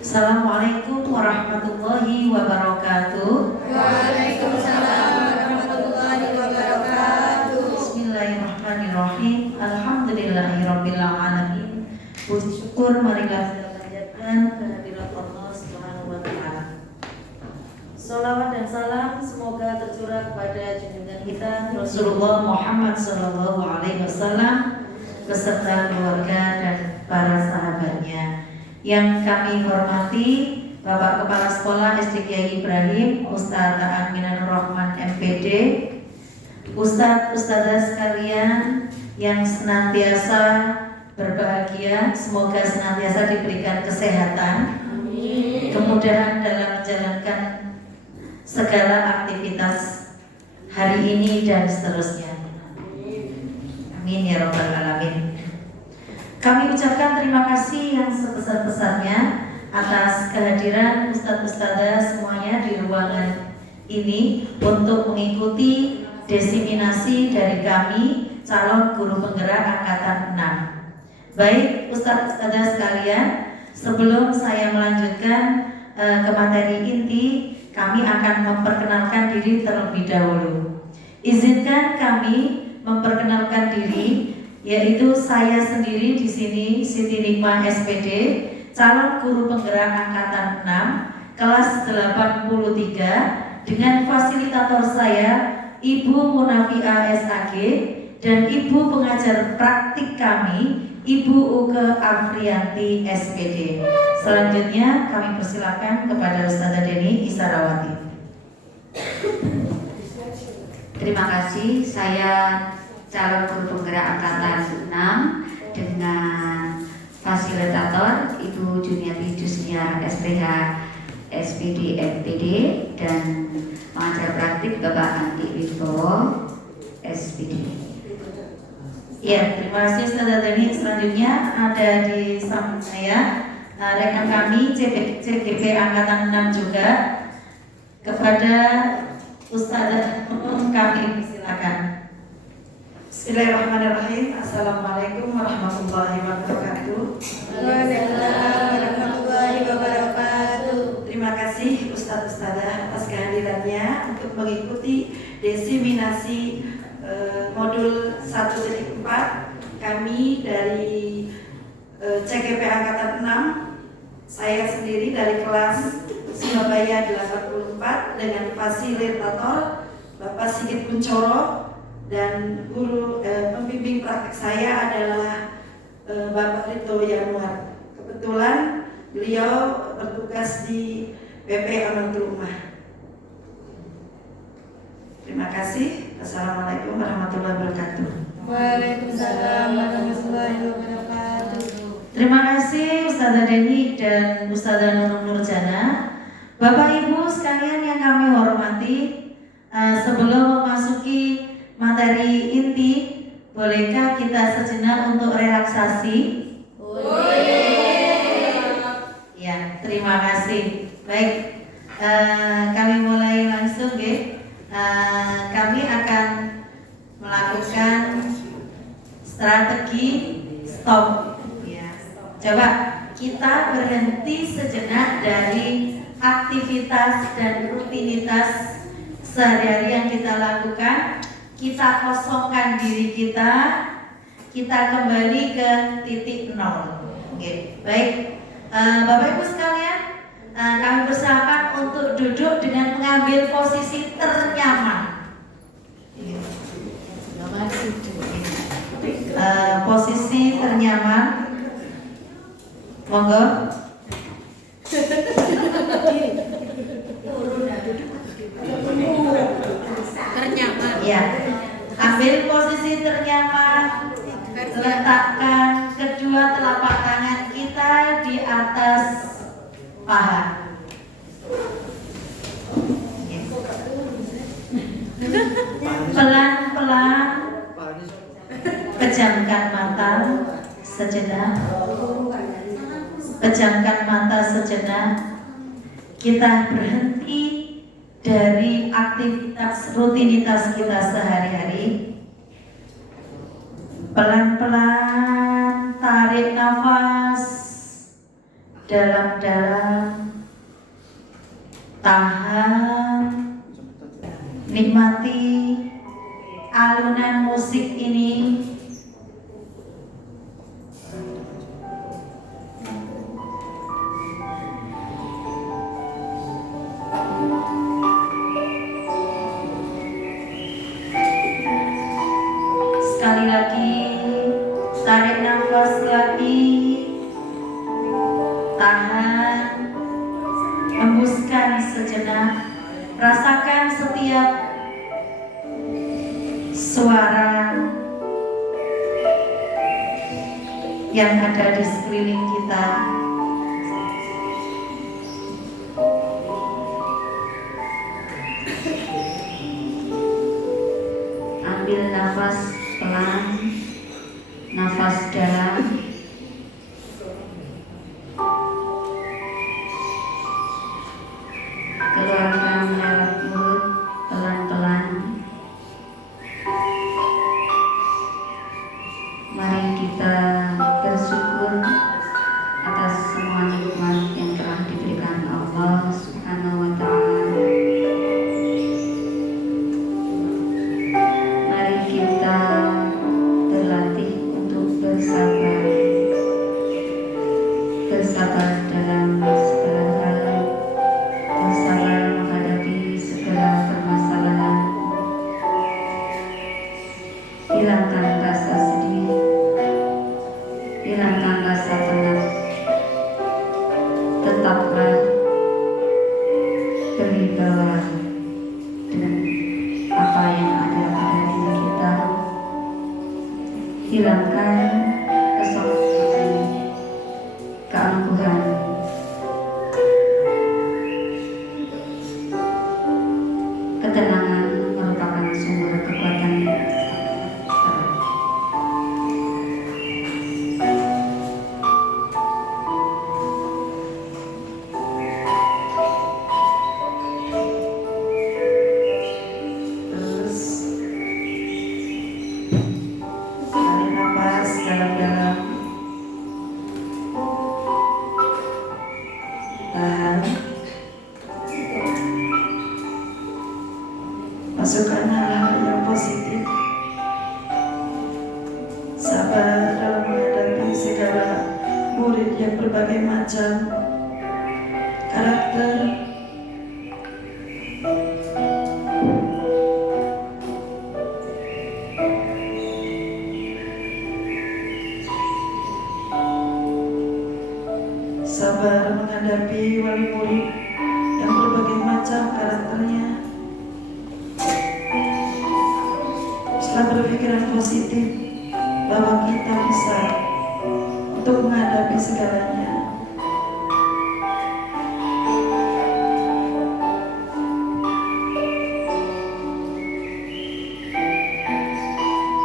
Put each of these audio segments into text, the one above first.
Assalamualaikum warahmatullahi wabarakatuh. Waalaikumsalam warahmatullahi wabarakatuh. Bismillahirrahmanirrahim. Alhamdulillahirabbil alamin. Puji syukur marilah kita panjatkan kehadirat Allah Subhanahu wa taala. Salawat dan salam semoga tercurah kepada junjungan kita Rasulullah Muhammad sallallahu alaihi wasallam beserta keluarga dan para sahabatnya. Yang kami hormati Bapak Kepala Sekolah SD Kiai Ibrahim, Ustaz Aan Minanur Rahman MPD, Ustadz-ustadzah sekalian yang senantiasa berbahagia, semoga senantiasa diberikan kesehatan, kemudahan dalam menjalankan segala aktivitas hari ini dan seterusnya. Amin ya rabbal alamin. Kami ucapkan terima kasih yang sebesar-besarnya atas kehadiran ustadz-ustadzah semuanya di ruangan ini untuk mengikuti diseminasi dari kami calon guru penggerak angkatan 6. Baik ustadz-ustadzah sekalian, sebelum saya melanjutkan ke materi inti, kami akan memperkenalkan diri terlebih dahulu. Izinkan kami memperkenalkan diri, yaitu saya sendiri di sini Siti Nikmah SPD, calon guru penggerak angkatan 6 kelas 83, dengan fasilitator saya Ibu Munafiah SAG dan Ibu pengajar praktik kami Ibu Uke Afrianti SPD. Selanjutnya kami persilakan kepada Ustazah Deni Isarawati. Terima kasih. Saya calon guru penggerak angkatan 6 dengan fasilitator Ibu Juniati Jusniar SPH SPD MPD dan pengajar praktik Bapak Andi Wibowo SPD. Ya, terima kasih Ustazah Deni. Selanjutnya ada di samping saya rekan kami CGP angkatan 6 juga. Kepada Ustazah kami silakan. Bismillahirrahmanirrahim. Assalamualaikum warahmatullahi wabarakatuh. Waalaikumsalam warahmatullahi wabarakatuh. Terima kasih Ustadz-ustadzah atas kehadirannya untuk mengikuti diseminasi modul 1.4 kami dari CGP Angkatan 6. Saya sendiri dari kelas Surabaya 84 dengan fasilitator Bapak Sigit Kuncoro, dan guru pembimbing praktik saya adalah Bapak Rito Yanuar. Kebetulan beliau bertugas di PP Amatul Ummah. Terima kasih. Assalamualaikum warahmatullahi wabarakatuh. Waalaikumsalam warahmatullahi wabarakatuh. Terima kasih Ustazah Deni dan Ustazah Nurul Nurjana. Bapak Ibu sekalian yang kami hormati, sebelum memasuki materi inti, bolehkah kita sejenak untuk relaksasi? Ya, terima kasih. Baik, kami mulai langsung ya. Kami akan melakukan strategi stop. Ya. Coba kita berhenti sejenak dari aktivitas dan rutinitas sehari-hari yang kita lakukan. Kita kosongkan diri kita kembali ke titik nol. Oke, baik. Bapak Ibu sekalian, kami persilakan untuk duduk dengan mengambil posisi ternyaman. Posisi ternyaman. Monggo. Ternyaman. Ya. Ambil posisi ternyaman. Letakkan kedua telapak tangan kita di atas paha. Pelan-pelan pejamkan mata sejenak. Pejamkan mata sejenak. Kita berhenti dari aktivitas rutinitas kita sehari-hari. Pelan-pelan tarik nafas dalam-dalam, tahan, nikmati alunan musik ini. Sekali lagi, tarik nafas lagi, tahan, hembuskan sejenak, rasakan setiap suara yang ada di sekeliling kita. Ambil nafas pelan, nafas dalam. Keluarkan lewat mulut pelan-pelan. Mari kita bersyukur atas semua nikmat yang telah diberikan Allah Subhanahu wa Ta'ala. Mari kita berlatih untuk bersabar, bersabar dalam segala hal, bersabar menghadapi segala permasalahan. Hilangkan rasa sedih, hilangkan rasa penat. Tetaplah berwibawa dengan apa yang ada pada diri kita. Hilangkan kesombongan, keangkuhan. Ketenangan merupakan sumber kekuatan. Terus tarik nafas dalam-dalam, tahan, masukkan hal-hal yang positif, sabar dalam menghadapi segala murid yang berbagai macam karakter. Sabar menghadapi wali murid yang berbagai macam karakternya. Setelah berpikiran positif bahwa kita bisa untuk menghadapi segalanya.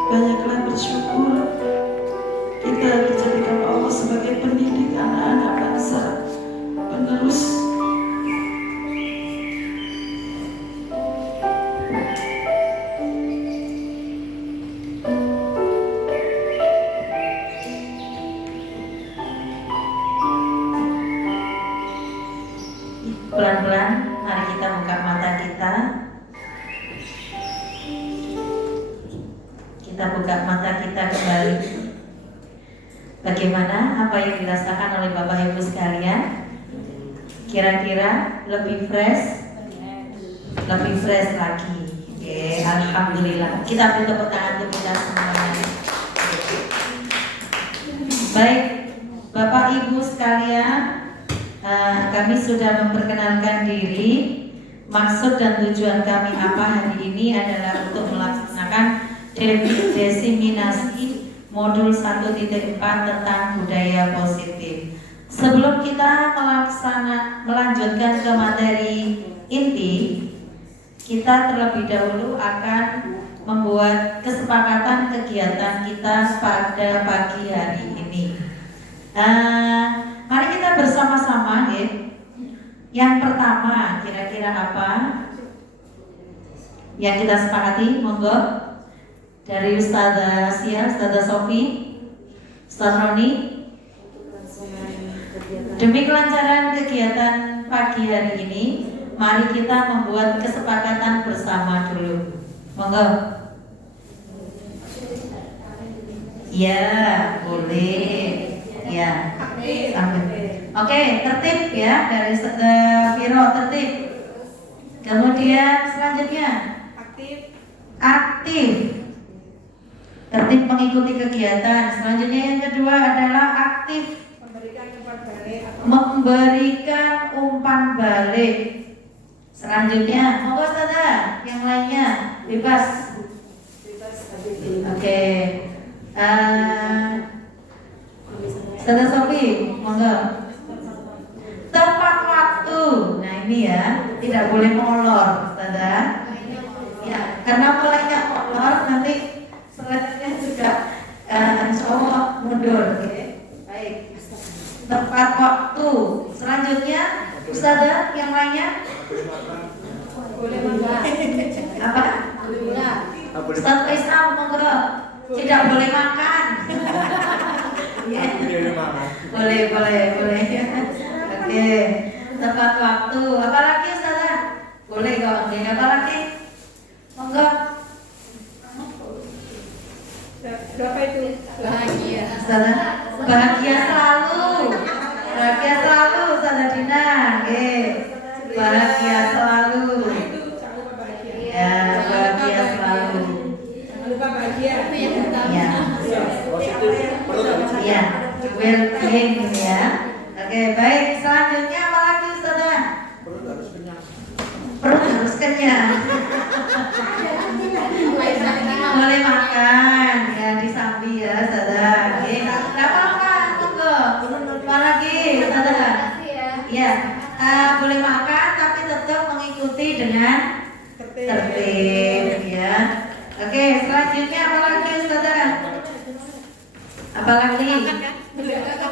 Banyaklah bersyukur kita dijadikan Allah sebagai pendidik anak-anak bangsa penerus Pelan-pelan, mari kita buka mata kita. Kita buka mata kita kembali. Bagaimana apa yang dirasakan oleh Bapak Ibu sekalian? Kira-kira lebih fresh lagi. Oke, alhamdulillah. Kita beri tepuk tangan untuk kita semuanya. Baik, Bapak Ibu sekalian, kami sudah memperkenalkan diri. Maksud dan tujuan kami apa hari ini adalah untuk melaksanakan diseminasi modul 1.4 tentang budaya positif. Sebelum kita melanjutkan ke materi inti, kita terlebih dahulu akan membuat kesepakatan kegiatan kita pada pagi hari ini. Mari kita bersama-sama ya. Yang pertama, kira-kira apa yang kita sepakati? Monggo dari Ustazah Sia, Ustazah Sofi, Ustaz Roni. Demi kelancaran kegiatan pagi hari ini, mari kita membuat kesepakatan bersama dulu. Monggo. Ya, boleh. Ya. Sambil. Oke, tertib ya dari Viro tertib. Kemudian selanjutnya aktif. Tertib mengikuti kegiatan. Selanjutnya yang kedua adalah aktif. Memberikan umpan balik. Selanjutnya, monggo Ustazah, yang lainnya bebas. Oke. Ustazah Sofi, monggo. Tepat waktu. Nah ini ya, tidak boleh molor, Ustazah. Ya, karena mulainya molor nanti selanjutnya juga insya Allah mundur. Oke. Baik. Tepat waktu. Selanjutnya, Ustazah yang lainnya Boleh makan. apa? Ustaz Faisal monggo. Tidak boleh makan. Ya. Boleh. Oke. Tepat waktu. Apalagi Ustazah? Boleh kok. Oke, apalagi? Monggo. Berapa itu? Bahagia. Ustazah, bahagia selalu. Bahagia selalu Ustazah Dina. Oke. Bahagia selalu. Ya, bahagia selalu. Jangan lupa bahagia. Ya. Ya, well being gitu ya. Oke, baik. Selanjutnya apa lagi Ustazah? Perut harus kenyang. Boleh makan ya disambi ya Ustazah. Oke. Enggak apa-apa, monggo. Apa lagi Ustazah? Ya. Boleh makan tapi tetap mengikuti dengan tertib ya. Oke, selanjutnya apa lagi Ustazah? Apa lagi? Menjaga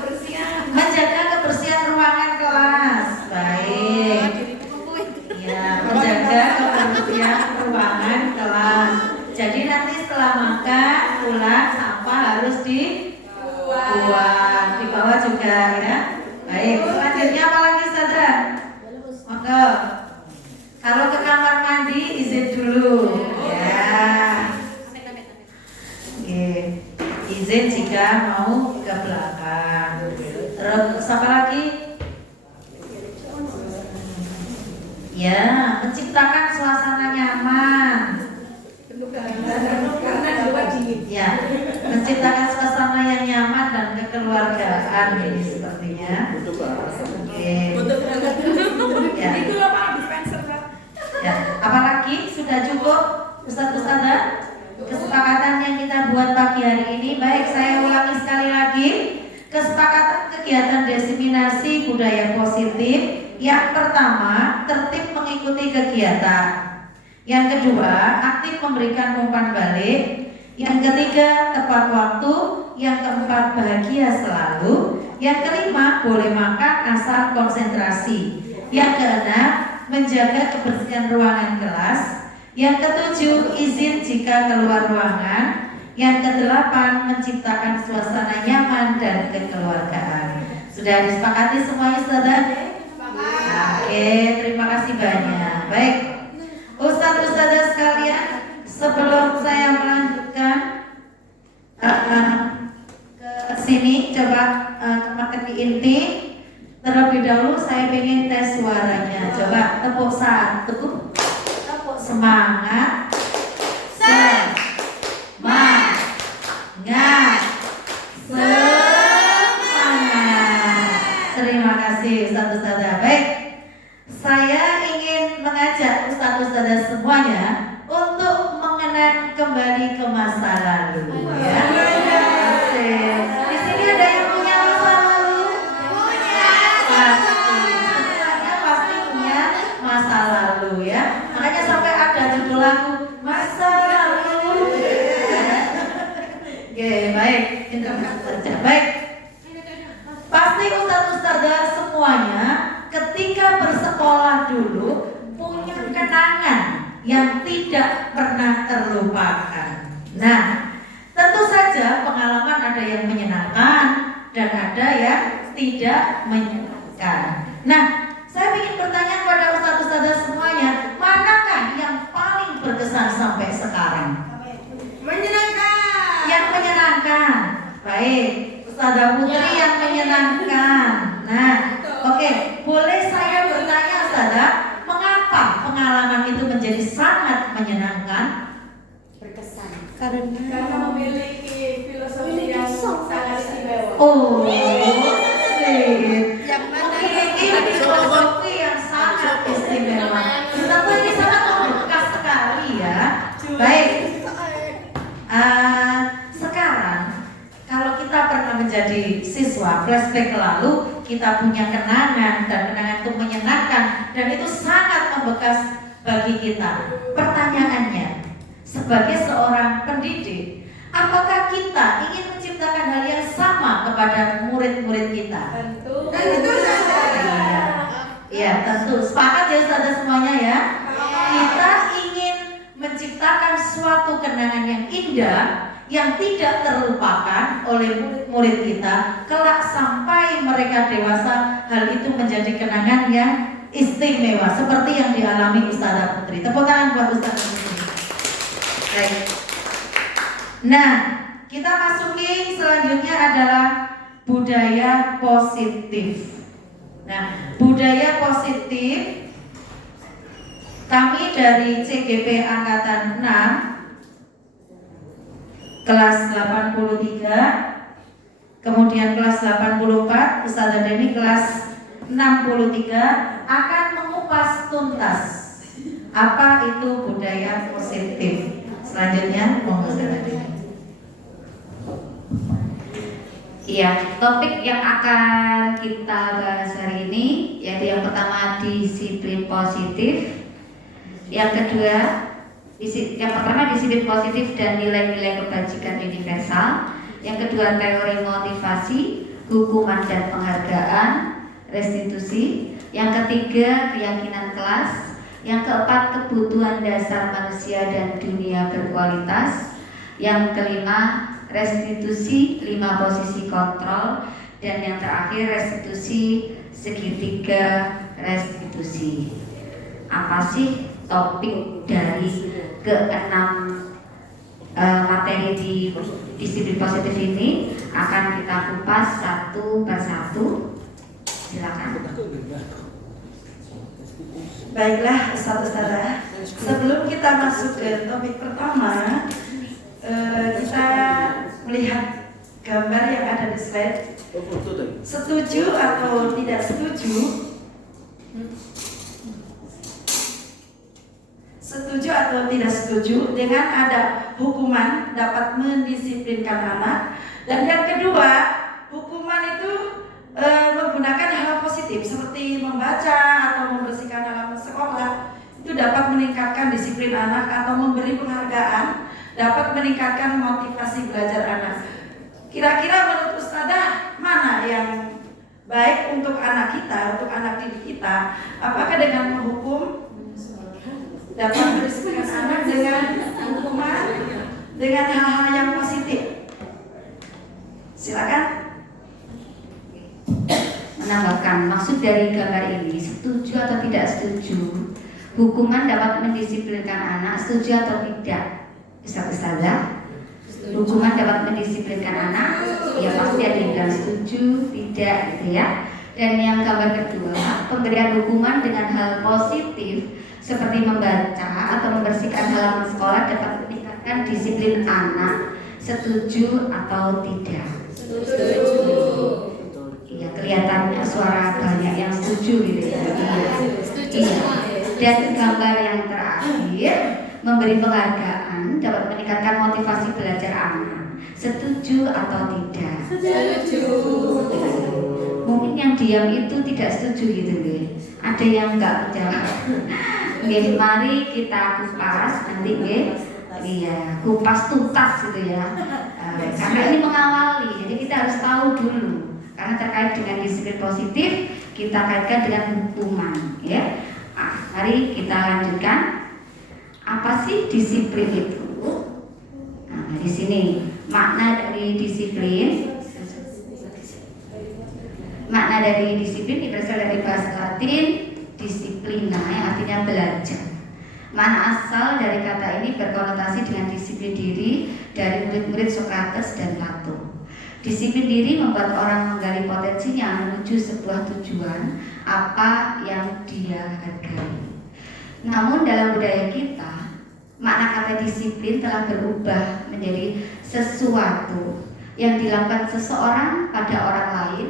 kebersihan ruangan kelas. Baik. Ya, menjaga kebersihan ruangan kelas. Jadi nanti setelah makan, pulang sampah harus dibuang, di bawah juga ya. Baik, selanjutnya apa lagi Ustazah? Monggo. Kalau ke kamar mandi izin dulu. Ya. Oke. Izin jika mau ke belakang. Terus apa lagi? Ya, menciptakan suasana nyaman. Ya, menciptakan suasana yang nyaman dan kekeluargaan ini sepertinya. Oke. Ya. Ya, apalagi sudah cukup Ustazah kesepakatan yang kita buat pagi hari ini. Baik, saya ulangi sekali lagi. Kesepakatan kegiatan diseminasi budaya positif. Yang pertama, tertib mengikuti kegiatan. Yang kedua, aktif memberikan umpan balik. Yang ketiga, tepat waktu. Yang keempat, bahagia selalu. Yang kelima, boleh makan asal konsentrasi. Yang keenam, menjaga kebersihan ruangan kelas. Yang ketujuh, izin jika keluar ruangan. Yang kedelapan, menciptakan suasana nyaman dan kekeluargaan. Sudah disepakati semuanya Ustazah? Oke, terima kasih banyak. Baik, Ustazah sekalian, sebelum saya melanjutkan ke sini, coba materi inti. Terlebih dahulu saya ingin tes suaranya. Coba tepuk satu, tepuk semangat. Terima kasih Ustazah. Baik, saya ingin mengajak Ustazah semuanya untuk mengenang kembali ke masa lalu. Ya. Di sini ada yang punya masa lalu? Pasti punya masa lalu ya. Makanya sampai ada judul lagu masa lalu. Oke, baik. Baik. Pasti Ustazah semuanya ketika bersekolah dulu punya kenangan yang tidak pernah terlupakan. Nah, tentu saja pengalaman ada yang menyenangkan dan ada yang tidak menyenangkan. Nah, saya ingin bertanya kepada ustadz-ustadzah semuanya, manakah yang paling berkesan sampai sekarang? Menyenangkan. Yang menyenangkan. Baik, Ustazah Putri yang menyenangkan. Nah, oke, boleh saya bertanya Ustazah, mengapa pengalaman itu menjadi sangat menyenangkan? Karena memiliki filosofi yang sangat istimewa. Oh, memiliki filosofi yang sangat istimewa. Tentu ini sangat membekas sekali ya. Baik. Sekarang kalau kita pernah menjadi siswa, flashback ke lalu, kita punya kenangan dan kenangan itu menyenangkan dan itu sangat membekas bagi kita. Pertanyaannya, sebagai seorang pendidik, apakah kita ingin menciptakan hal yang sama kepada murid-murid kita? Tentu. Iya, tentu. Sepakat ya Ustazah semuanya ya? Kita ingin menciptakan suatu kenangan yang indah yang tidak terlupakan oleh murid-murid kita kelak sampai mereka dewasa, hal itu menjadi kenangan yang istimewa seperti yang dialami Ustazah Putri. Tepuk tangan buat Ustazah Putri. Baik. Nah, kita masuki selanjutnya adalah budaya positif. Nah, budaya positif kami dari CGP Angkatan 6 kelas 83, kemudian kelas 84, Ustazah Deni kelas 63 akan mengupas tuntas apa itu budaya positif. Selanjutnya, mohon Ustazah Deni. Iya, topik yang akan kita bahas hari ini yaitu yang pertama disiplin positif, yang kedua yang pertama disiplin positif dan nilai-nilai kebajikan universal, yang kedua teori motivasi, hukuman dan penghargaan, restitusi, yang ketiga keyakinan kelas, yang keempat kebutuhan dasar manusia dan dunia berkualitas, yang kelima restitusi 5 posisi kontrol, dan yang terakhir restitusi segitiga restitusi. Apa sih topik dari keenam materi di disiplin positif ini? Akan kita kupas satu persatu. Silakan. Baiklah Ustazah, sebelum kita masuk ke topik pertama, kita melihat gambar yang ada di slide. Setuju atau tidak setuju? Setuju atau tidak setuju dengan ada hukuman dapat mendisiplinkan anak? Dan yang kedua, hukuman itu menggunakan hal positif seperti membaca atau membersihkan halaman sekolah, itu dapat meningkatkan disiplin anak, atau memberi penghargaan dapat meningkatkan motivasi belajar anak. Kira-kira menurut Ustazah mana yang baik untuk anak kita, untuk anak didik kita? Apakah dengan menghukum dapat mendisiplinkan anak, dengan hukuman, dengan hal-hal yang positif? Silakan. Menambahkan, maksud dari gambar ini, setuju atau tidak setuju hukuman dapat mendisiplinkan anak, setuju atau tidak? Ustazah, hukuman dapat mendisiplinkan anak, ya pasti ada yang bilang setuju, tidak gitu ya. Dan yang gambar kedua, pemberian hukuman dengan hal positif seperti membaca atau membersihkan halaman sekolah dapat meningkatkan disiplin anak, setuju atau tidak? Setuju. Iya, kelihatannya suara banyak yang setuju gitu ya. Iya. Dan gambar yang terakhir, memberi penghargaan dapat meningkatkan motivasi belajar anak, setuju atau tidak? Setuju. Mungkin yang diam itu tidak setuju gitu deh. Ada yang enggak menjawab. Oke, mari kita kupas nanti nggih. Iya, kupas tuntas gitu ya. Karena ini mengawali, jadi kita harus tahu dulu. Karena terkait dengan disiplin positif, kita kaitkan dengan hukuman, ya. Mari kita lanjutkan. Apa sih disiplin itu? Nah, di sini makna dari disiplin. Makna dari disiplin berasal dari bahasa Latin disiplina yang artinya belajar. Makna asal dari kata ini berkonotasi dengan disiplin diri dari murid-murid Sokrates dan Plato. Disiplin diri membuat orang menggali potensinya menuju sebuah tujuan apa yang dia hargai. Namun dalam budaya kita, makna kata disiplin telah berubah menjadi sesuatu yang dilakukan seseorang pada orang lain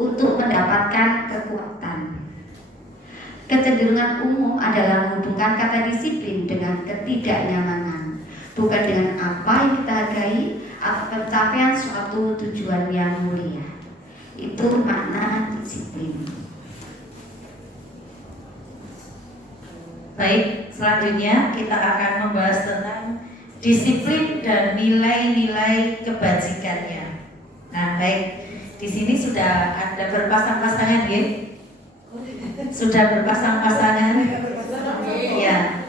untuk mendapatkan kekuatan. Kecenderungan umum adalah menghubungkan kata disiplin dengan ketidaknyamanan, bukan dengan apa yang kita hargai atau pencapaian suatu tujuan yang mulia. Itu makna disiplin. Baik, selanjutnya kita akan membahas tentang disiplin dan nilai-nilai kebajikannya. Nah, baik. Di sini sudah ada berpasang-pasangan, ya? Sudah berpasang-pasangan? Iya.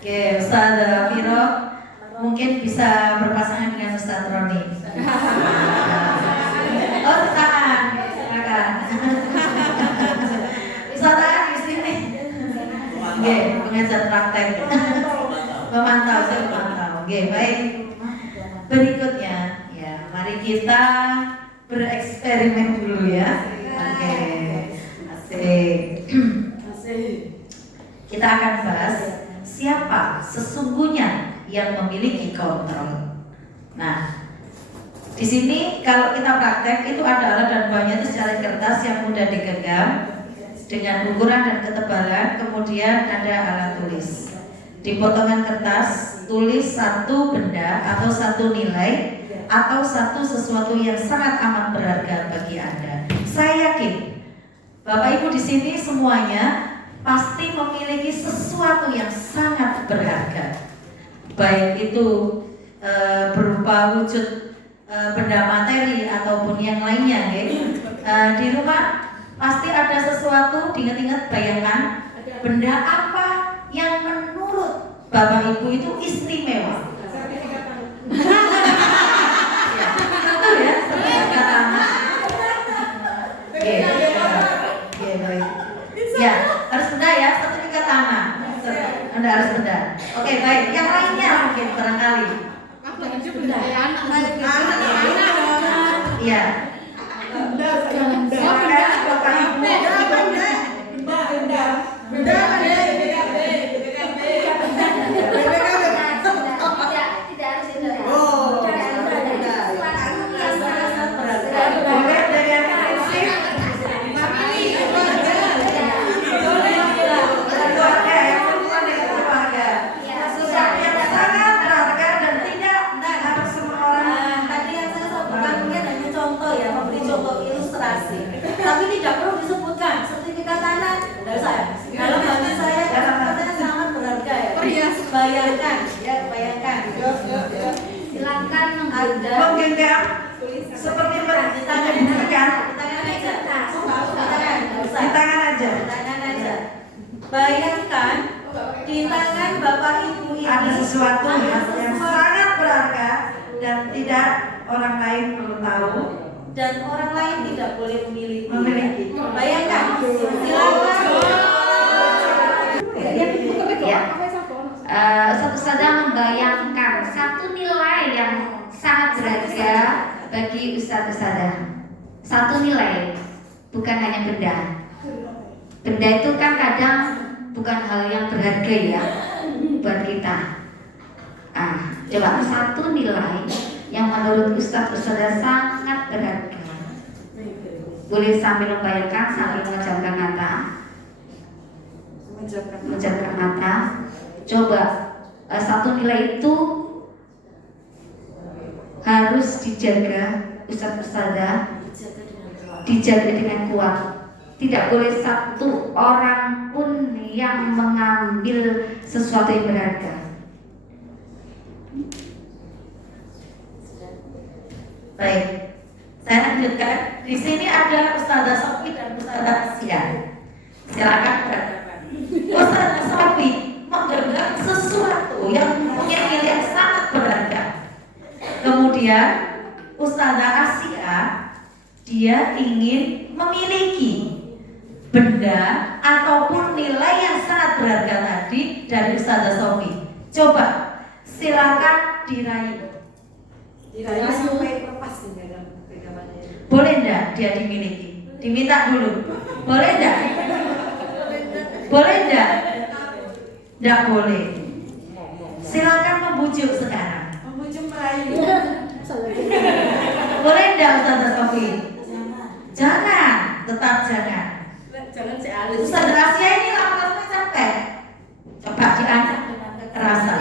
Oke, Ustaz Viro mungkin bisa berpasangan dengan Ustaz Roni. Oh, silakan. Silakan. Ustaz di sini. Oke, mengajar praktek. Memantau, saya memantau. Oke, baik. Berikutnya, ya, mari kita bereksperimen dulu ya. Oke, asik. Kita akan bahas siapa sesungguhnya yang memiliki kontrol. Nah, di sini kalau kita praktek itu ada alat dan buahnya itu secari kertas yang mudah digenggam dengan ukuran dan ketebalan, kemudian ada alat tulis. Di potongan kertas tulis satu benda atau satu nilai atau satu sesuatu yang sangat amat berharga bagi Anda. Saya yakin Bapak Ibu di sini semuanya pasti memiliki sesuatu yang sangat berharga, baik itu berupa wujud benda materi ataupun yang lainnya. Di rumah pasti ada sesuatu, diingat-ingat, bayangkan benda apa yang menurut Bapak Ibu itu istimewa. Ya, harus benda ya, sertifikat tanah. Anda harus benda. Oke, baik. Yang lainnya mungkin barangkali. Iya. Tapi tidak perlu disebutkan sertifikat tanah. Tidak usah. Kalau bagi saya katanya sangat berharga ya. Bayangkan, ya bayangkan. Silakan menggenggam seperti di tangan kan? di tangan aja. Di tangan aja. Di tangan aja. Bayangkan di tangan Bapak Ibu ini Ada sesuatu yang sangat berharga dan tidak orang lain perlu tahu. dan orang lain tidak boleh Memiliki. Bayangkan, silakan. Ya. Ustaz Sada membayangkan satu nilai yang sangat berharga bagi Ustaz Sada. Satu nilai, bukan hanya benda. Benda itu kan kadang bukan hal yang berharga ya buat kita. Coba satu nilai yang menurut Ustaz Sada sangat berharga. Boleh sambil membayangkan, sambil memejamkan mata. Memejamkan mata. Coba satu nilai itu harus dijaga Ustaz Sada, dijaga dengan kuat. Tidak boleh satu orang pun yang mengambil sesuatu yang berharga. Baik, saya lanjutkan. Di sini ada Ustazah Sofi dan Ustazah Asia. Silakan berhadapan. Ustazah Sofi menggenggam sesuatu yang punya nilai yang sangat berharga. Kemudian Ustazah Asia dia ingin memiliki benda ataupun nilai yang sangat berharga tadi dari Ustazah Sofi. Coba silakan dirayu. Dirayu sampai lepas nih pegangannya. Boleh enggak dia dimiliki? Diminta dulu. Boleh enggak? Boleh enggak? Enggak boleh. Silakan membujuk sekarang. Membujuk merayu. Boleh enggak Ustazah Sofi? Jangan, tetap jangan. Jangan si Alis. Ustazah Asia ini lama-lama capek. Coba diangkat dengan kekerasan.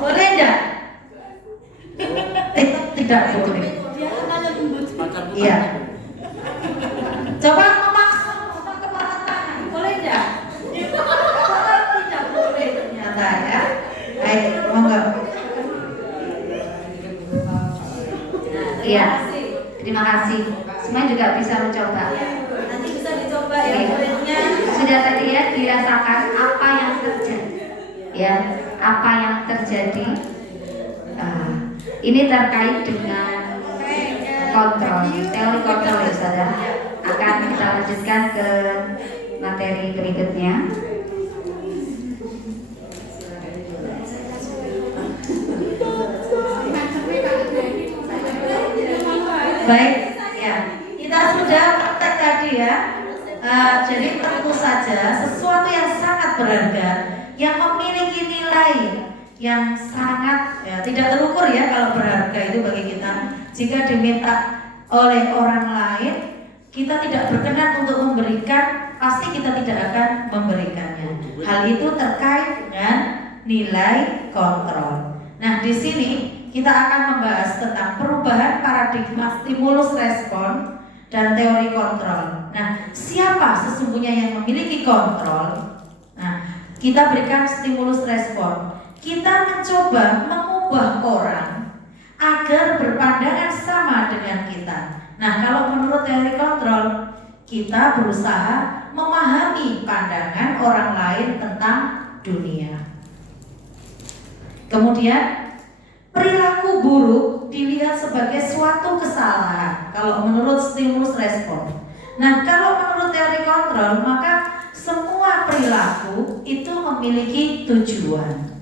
Boleh enggak? Tidak boleh. Iya. Coba memaksa mengubah kepala tangan. Boleh enggak? Tidak boleh ternyata ya. Baik, monggo. Iya. Terima kasih. Semua juga bisa mencoba. Nanti bisa dicoba ya muridnya. Sudah tadi ya dirasakan apa yang terjadi. Ya, apa yang terjadi. Ini terkait dengan kontrol, teori kontrol ya saudara. Akan kita lanjutkan ke materi berikutnya. Baik, ya. Kita sudah praktek tadi ya. Jadi tentu saja sesuatu yang sangat berharga, yang memiliki nilai yang sangat tidak terukur ya kalau berharga itu bagi kita. Jika diminta oleh orang lain, kita tidak berkenan untuk memberikan, pasti kita tidak akan memberikannya. Hal itu terkait dengan nilai kontrol. Nah, di sini kita akan membahas tentang perubahan paradigma stimulus respon dan teori kontrol. Nah, siapa sesungguhnya yang memiliki kontrol? Nah, kita berikan stimulus respon. Kita mencoba mengubah orang agar berpandangan sama dengan kita. Nah, kalau menurut teori kontrol, kita berusaha memahami pandangan orang lain tentang dunia. Kemudian, perilaku buruk dilihat sebagai suatu kesalahan kalau menurut stimulus respon. Nah, kalau menurut teori kontrol, maka semua perilaku itu memiliki tujuan.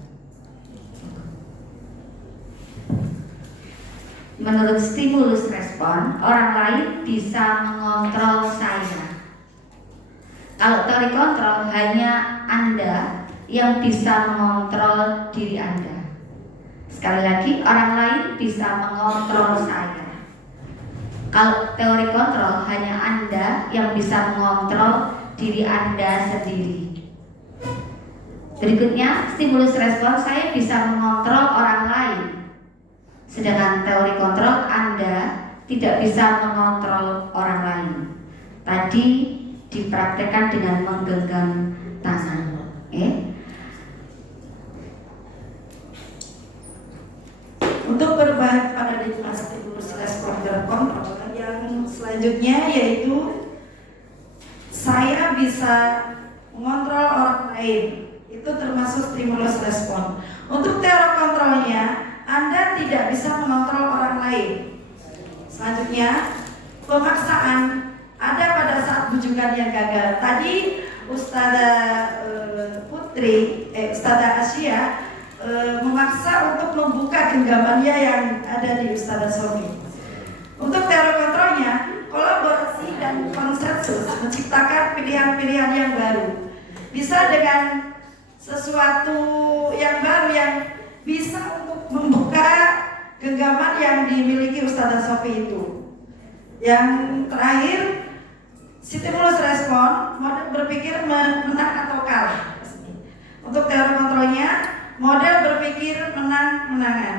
Menurut stimulus respon, orang lain bisa mengontrol saya. Kalau teori kontrol, hanya Anda yang bisa mengontrol diri Anda. Sekali lagi, orang lain bisa mengontrol saya. Kalau teori kontrol, hanya Anda yang bisa mengontrol diri Anda sendiri. Berikutnya, stimulus respon, saya bisa mengontrol orang lain. Sedangkan teori kontrol, Anda tidak bisa mengontrol orang lain. Tadi dipraktekkan dengan menggenggam tangan. Untuk perubahan paradigma stimulus respon dan kontrol yang selanjutnya yaitu saya bisa mengontrol orang lain, itu termasuk stimulus respon. Untuk teori kontrolnya, Anda tidak bisa mengontrol orang lain. Selanjutnya, pemaksaan ada pada saat bujukan yang gagal. Tadi Ustazah Ustazah Asia memaksa untuk membuka genggamannya yang ada di Ustazah Sofi. Untuk teori kontrolnya, kolaborasi dan konsensus menciptakan pilihan-pilihan yang baru. Bisa dengan sesuatu yang baru yang bisa untuk membuka genggaman yang dimiliki Ustazah Sofi itu. Yang terakhir, stimulus respon, model berpikir menang atau kalah. Untuk teori kontrolnya, model berpikir menang-menangan.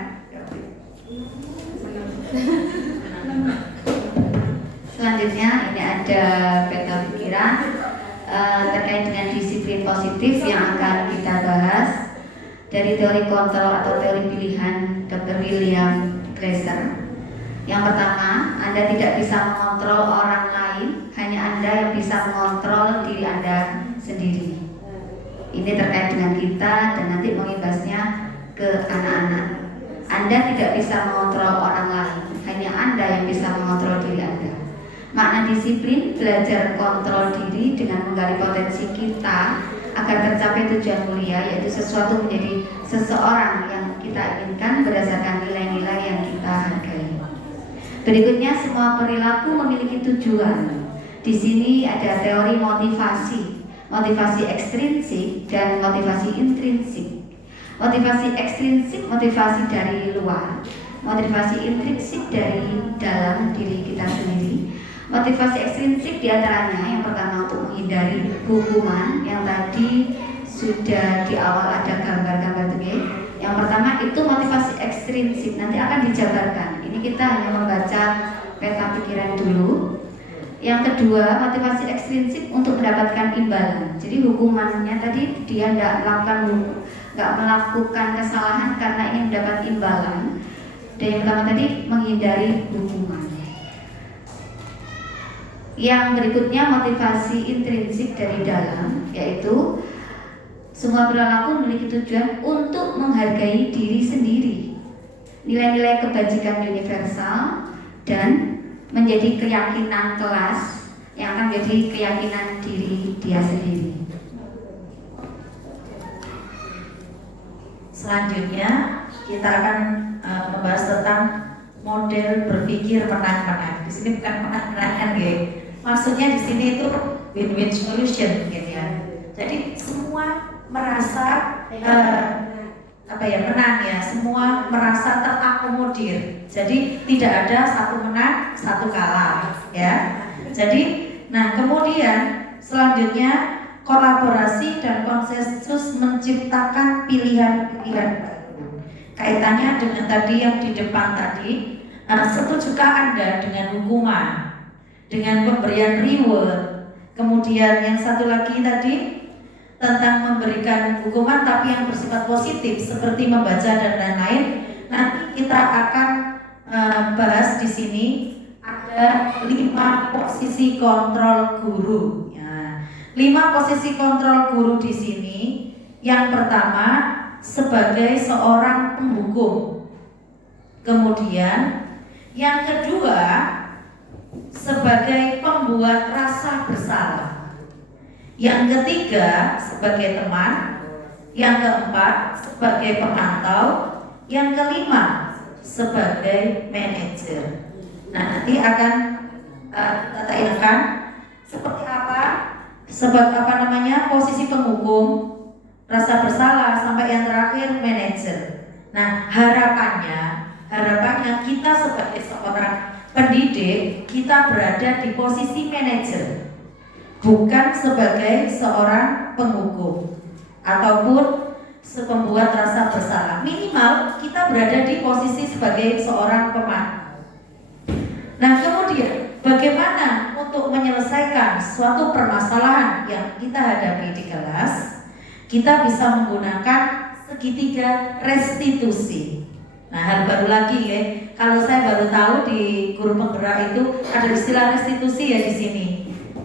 Selanjutnya ini ada peta pikiran terkait dengan disiplin positif yang akan kita bahas dari teori kontrol atau teori pilihan Dr. William Glasser. Yang pertama, Anda tidak bisa mengontrol orang lain, hanya Anda yang bisa mengontrol diri Anda sendiri. Ini terkait dengan kita dan nanti mengimbasnya ke anak-anak. Anda tidak bisa mengontrol orang lain, hanya Anda yang bisa mengontrol diri Anda. Makna disiplin, belajar kontrol diri dengan menggali potensi kita agar tercapai tujuan mulia, yaitu sesuatu menjadi seseorang yang kita inginkan berdasarkan nilai-nilai yang kita hargai. Berikutnya, semua perilaku memiliki tujuan. Di sini ada teori motivasi ekstrinsik dan motivasi intrinsik. Motivasi ekstrinsik, motivasi dari luar. Motivasi intrinsik dari dalam diri kita sendiri. Motivasi ekstrinsik diantaranya yang pertama untuk menghindari hukuman, yang tadi sudah di awal ada gambar-gambar itu. Yang pertama itu motivasi ekstrinsik, nanti akan dijabarkan. Ini kita hanya membaca peta pikiran dulu. Yang kedua, motivasi ekstrinsik untuk mendapatkan imbalan. Jadi hukumannya tadi dia nggak melakukan kesalahan karena ingin mendapat imbalan. Dan yang pertama tadi menghindari hukuman. Yang berikutnya motivasi intrinsik dari dalam, yaitu semua perilaku memiliki tujuan untuk menghargai diri sendiri, nilai-nilai kebajikan universal, dan menjadi keyakinan kelas yang akan menjadi keyakinan diri dia sendiri. Selanjutnya kita akan membahas tentang model berpikir menang-menang. Di sini bukan menang-menangan ya. Maksudnya di sini itu win-win solution gitu ya. Jadi semua merasa menang ya, semua merasa terakomodir. Jadi tidak ada satu menang, satu kalah ya. Jadi kemudian selanjutnya kolaborasi dan konsensus menciptakan pilihan-pilihan baru. Kaitannya dengan tadi yang di depan tadi, setujukah Anda dengan hukuman, dengan pemberian reward? Kemudian yang satu lagi tadi tentang memberikan hukuman tapi yang bersifat positif seperti membaca dan lain-lain. Nanti kita akan bahas di sini ada 5 posisi kontrol guru. Ya. 5 posisi kontrol guru di sini. Yang pertama sebagai seorang penghukum. Kemudian yang kedua sebagai pembuat rasa bersalah. Yang ketiga sebagai teman. Yang keempat sebagai pemantau. Yang kelima sebagai manajer. Nanti akan kita tayangkan seperti apa posisi penghukum, rasa bersalah, sampai yang terakhir manajer. Harapannya kita sebagai seorang pendidik, kita berada di posisi manajer, bukan sebagai seorang penghukum ataupun pembuat rasa bersalah. Minimal kita berada di posisi sebagai seorang pemantau. Kemudian bagaimana untuk menyelesaikan suatu permasalahan yang kita hadapi di kelas? Kita bisa menggunakan segitiga restitusi. Hal baru lagi ya. Kalau saya baru tahu di guru penggerak itu ada istilah restitusi ya di sini.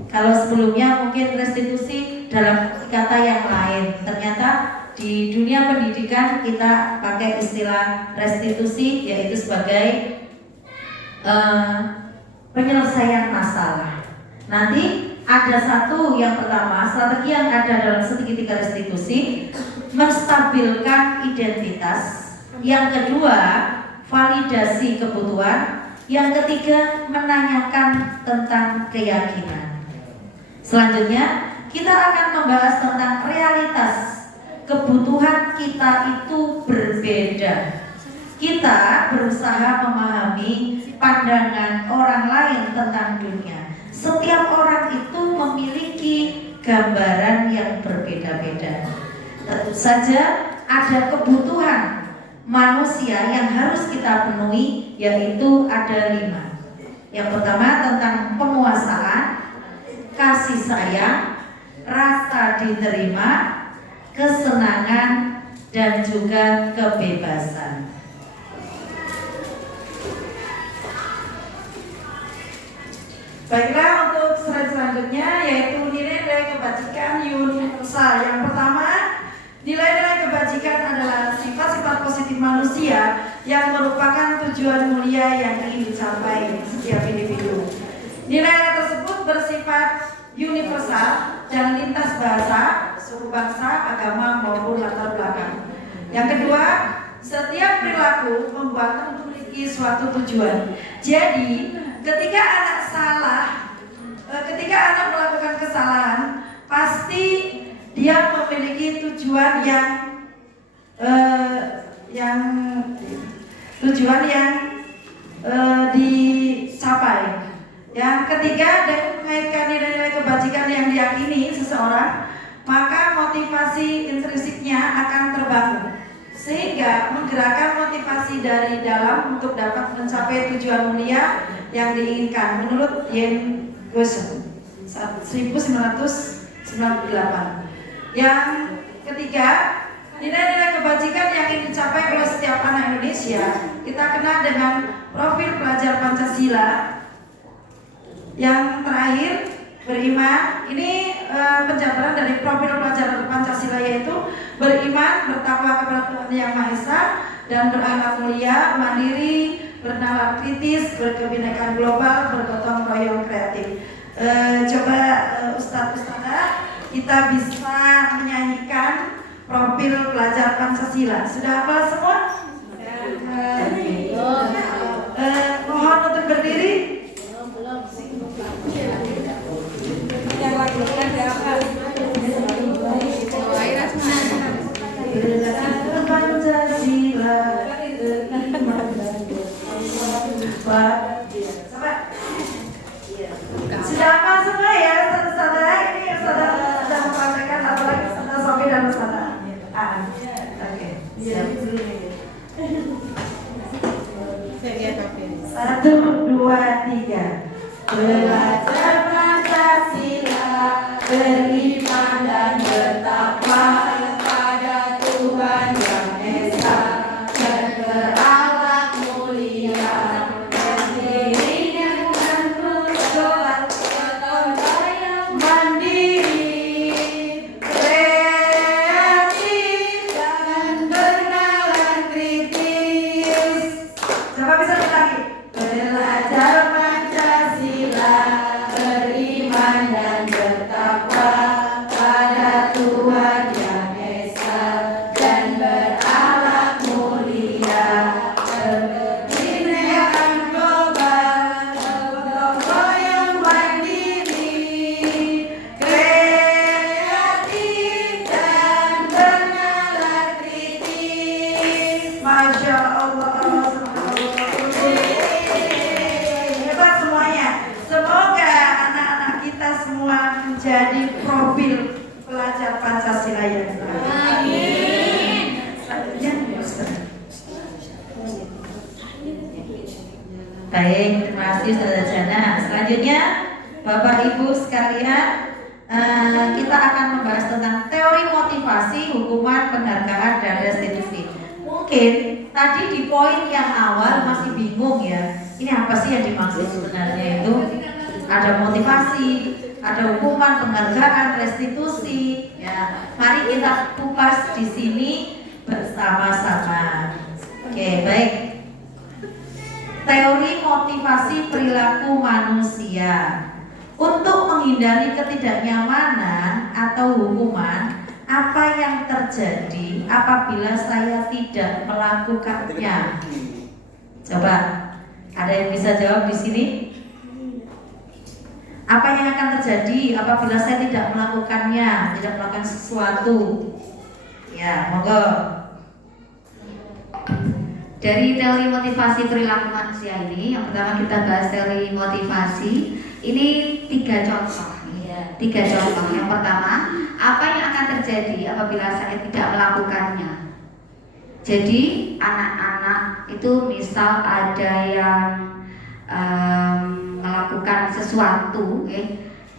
Kalau sebelumnya mungkin restitusi dalam kata yang lain. Ternyata di dunia pendidikan kita pakai istilah restitusi, yaitu sebagai penyelesaian masalah. Nanti ada satu yang pertama, strategi yang ada dalam segitiga restitusi, menstabilkan identitas. Yang kedua, validasi kebutuhan. Yang ketiga, menanyakan tentang keyakinan. Selanjutnya, kita akan membahas tentang realitas. Kebutuhan kita itu berbeda. Kita berusaha memahami pandangan orang lain tentang dunia. Setiap orang itu memiliki gambaran yang berbeda-beda. Tentu saja ada kebutuhan manusia yang harus kita penuhi, yaitu ada 5. Yang pertama tentang penguasaan, kasih sayang, rasa diterima, kesenangan, dan juga kebebasan. Baiklah, untuk slide selanjutnya yaitu nilai-nilai kebajikan universal. Yang pertama, nilai-nilai kebajikan adalah sifat-sifat positif manusia yang merupakan tujuan mulia yang ingin dicapai setiap individu. Nilai tersebut bersifat universal dan lintas bahasa, suku bangsa, agama maupun latar belakang. Yang kedua, setiap perilaku membuat memiliki suatu tujuan. Jadi, ketika anak melakukan kesalahan, pasti dia memiliki tujuan yang dicapai. Yang ketiga, dengan mengaitkan nilai-nilai kebajikan yang diyakini seseorang, maka motivasi intrinsiknya akan terbangun, sehingga menggerakkan motivasi dari dalam untuk dapat mencapai tujuan mulia yang diinginkan menurut Yen Gosen 1998. Yang ketiga, nilai-nilai kebajikan yang ingin dicapai oleh setiap anak Indonesia kita kenal dengan profil pelajar Pancasila. Yang terakhir, beriman. Ini penjabaran dari profil pelajar Pancasila, yaitu beriman, bertakwa kepada Tuhan Yang Maha Esa, dan berakhlak mulia, mandiri, bernalar kritis, berkebinekaan global, bergotong royong kreatif. Coba Ustadzah kita bisa menyanyikan profil pelajar Pancasila. Sudah hafal semua? Mohon untuk berdiri. Yang lakukan apa? Pancasila. Sudah hafal semua ya, saudara? Ini saudara sudah mempraktekkan, apalagi saudara Sofi dan saudara. Oke. Satu, dua, tiga. Belajar Pancasila, beriman dan bertakwa kepada Tuhan Yang Esa, dan berakhlak mulia, berdiri dengan berdoa, gotong royong, mandiri, kreatif, dan bernalar kritis. Coba bisa lagi. Belajar Pancasila, beriman dan bertakwa pada Tuhan Yang Esa, dan berakhlak mulia, berkebinekaan global, gotong royong, mandiri, kreatif, dan bernalar kritis. Masya Allah. Hebat semuanya. Semoga anak-anak kita semua menjadi profil pelajar Pancasila yang baik. Amin. Selanjutnya, Ustaz. Baik, terima kasih Saudara Jana. Selanjutnya, Bapak Ibu sekalian, kita akan membahas tentang teori motivasi, hukuman, penghargaan, dan restitusi. Mungkin tadi di poin yang awal masih bingung ya, ini apa sih yang dimaksud sebenarnya itu? Ada motivasi, ada hukuman, penghargaan, restitusi. Ya, mari kita kupas di sini bersama-sama. Oke, baik. Teori motivasi perilaku manusia. Untuk menghindari ketidaknyamanan atau hukuman, apa yang terjadi apabila saya tidak melakukannya? Coba, ada yang bisa jawab di sini? Apa yang akan terjadi apabila saya tidak melakukannya, tidak melakukan sesuatu? Ya, monggo. Dari teori motivasi perilaku manusia ini, yang pertama kita bahas teori motivasi. Ini 3 contoh. Tiga contoh. Yang pertama, apa yang akan terjadi apabila saya tidak melakukannya? Jadi anak-anak itu misal ada yang melakukan sesuatu,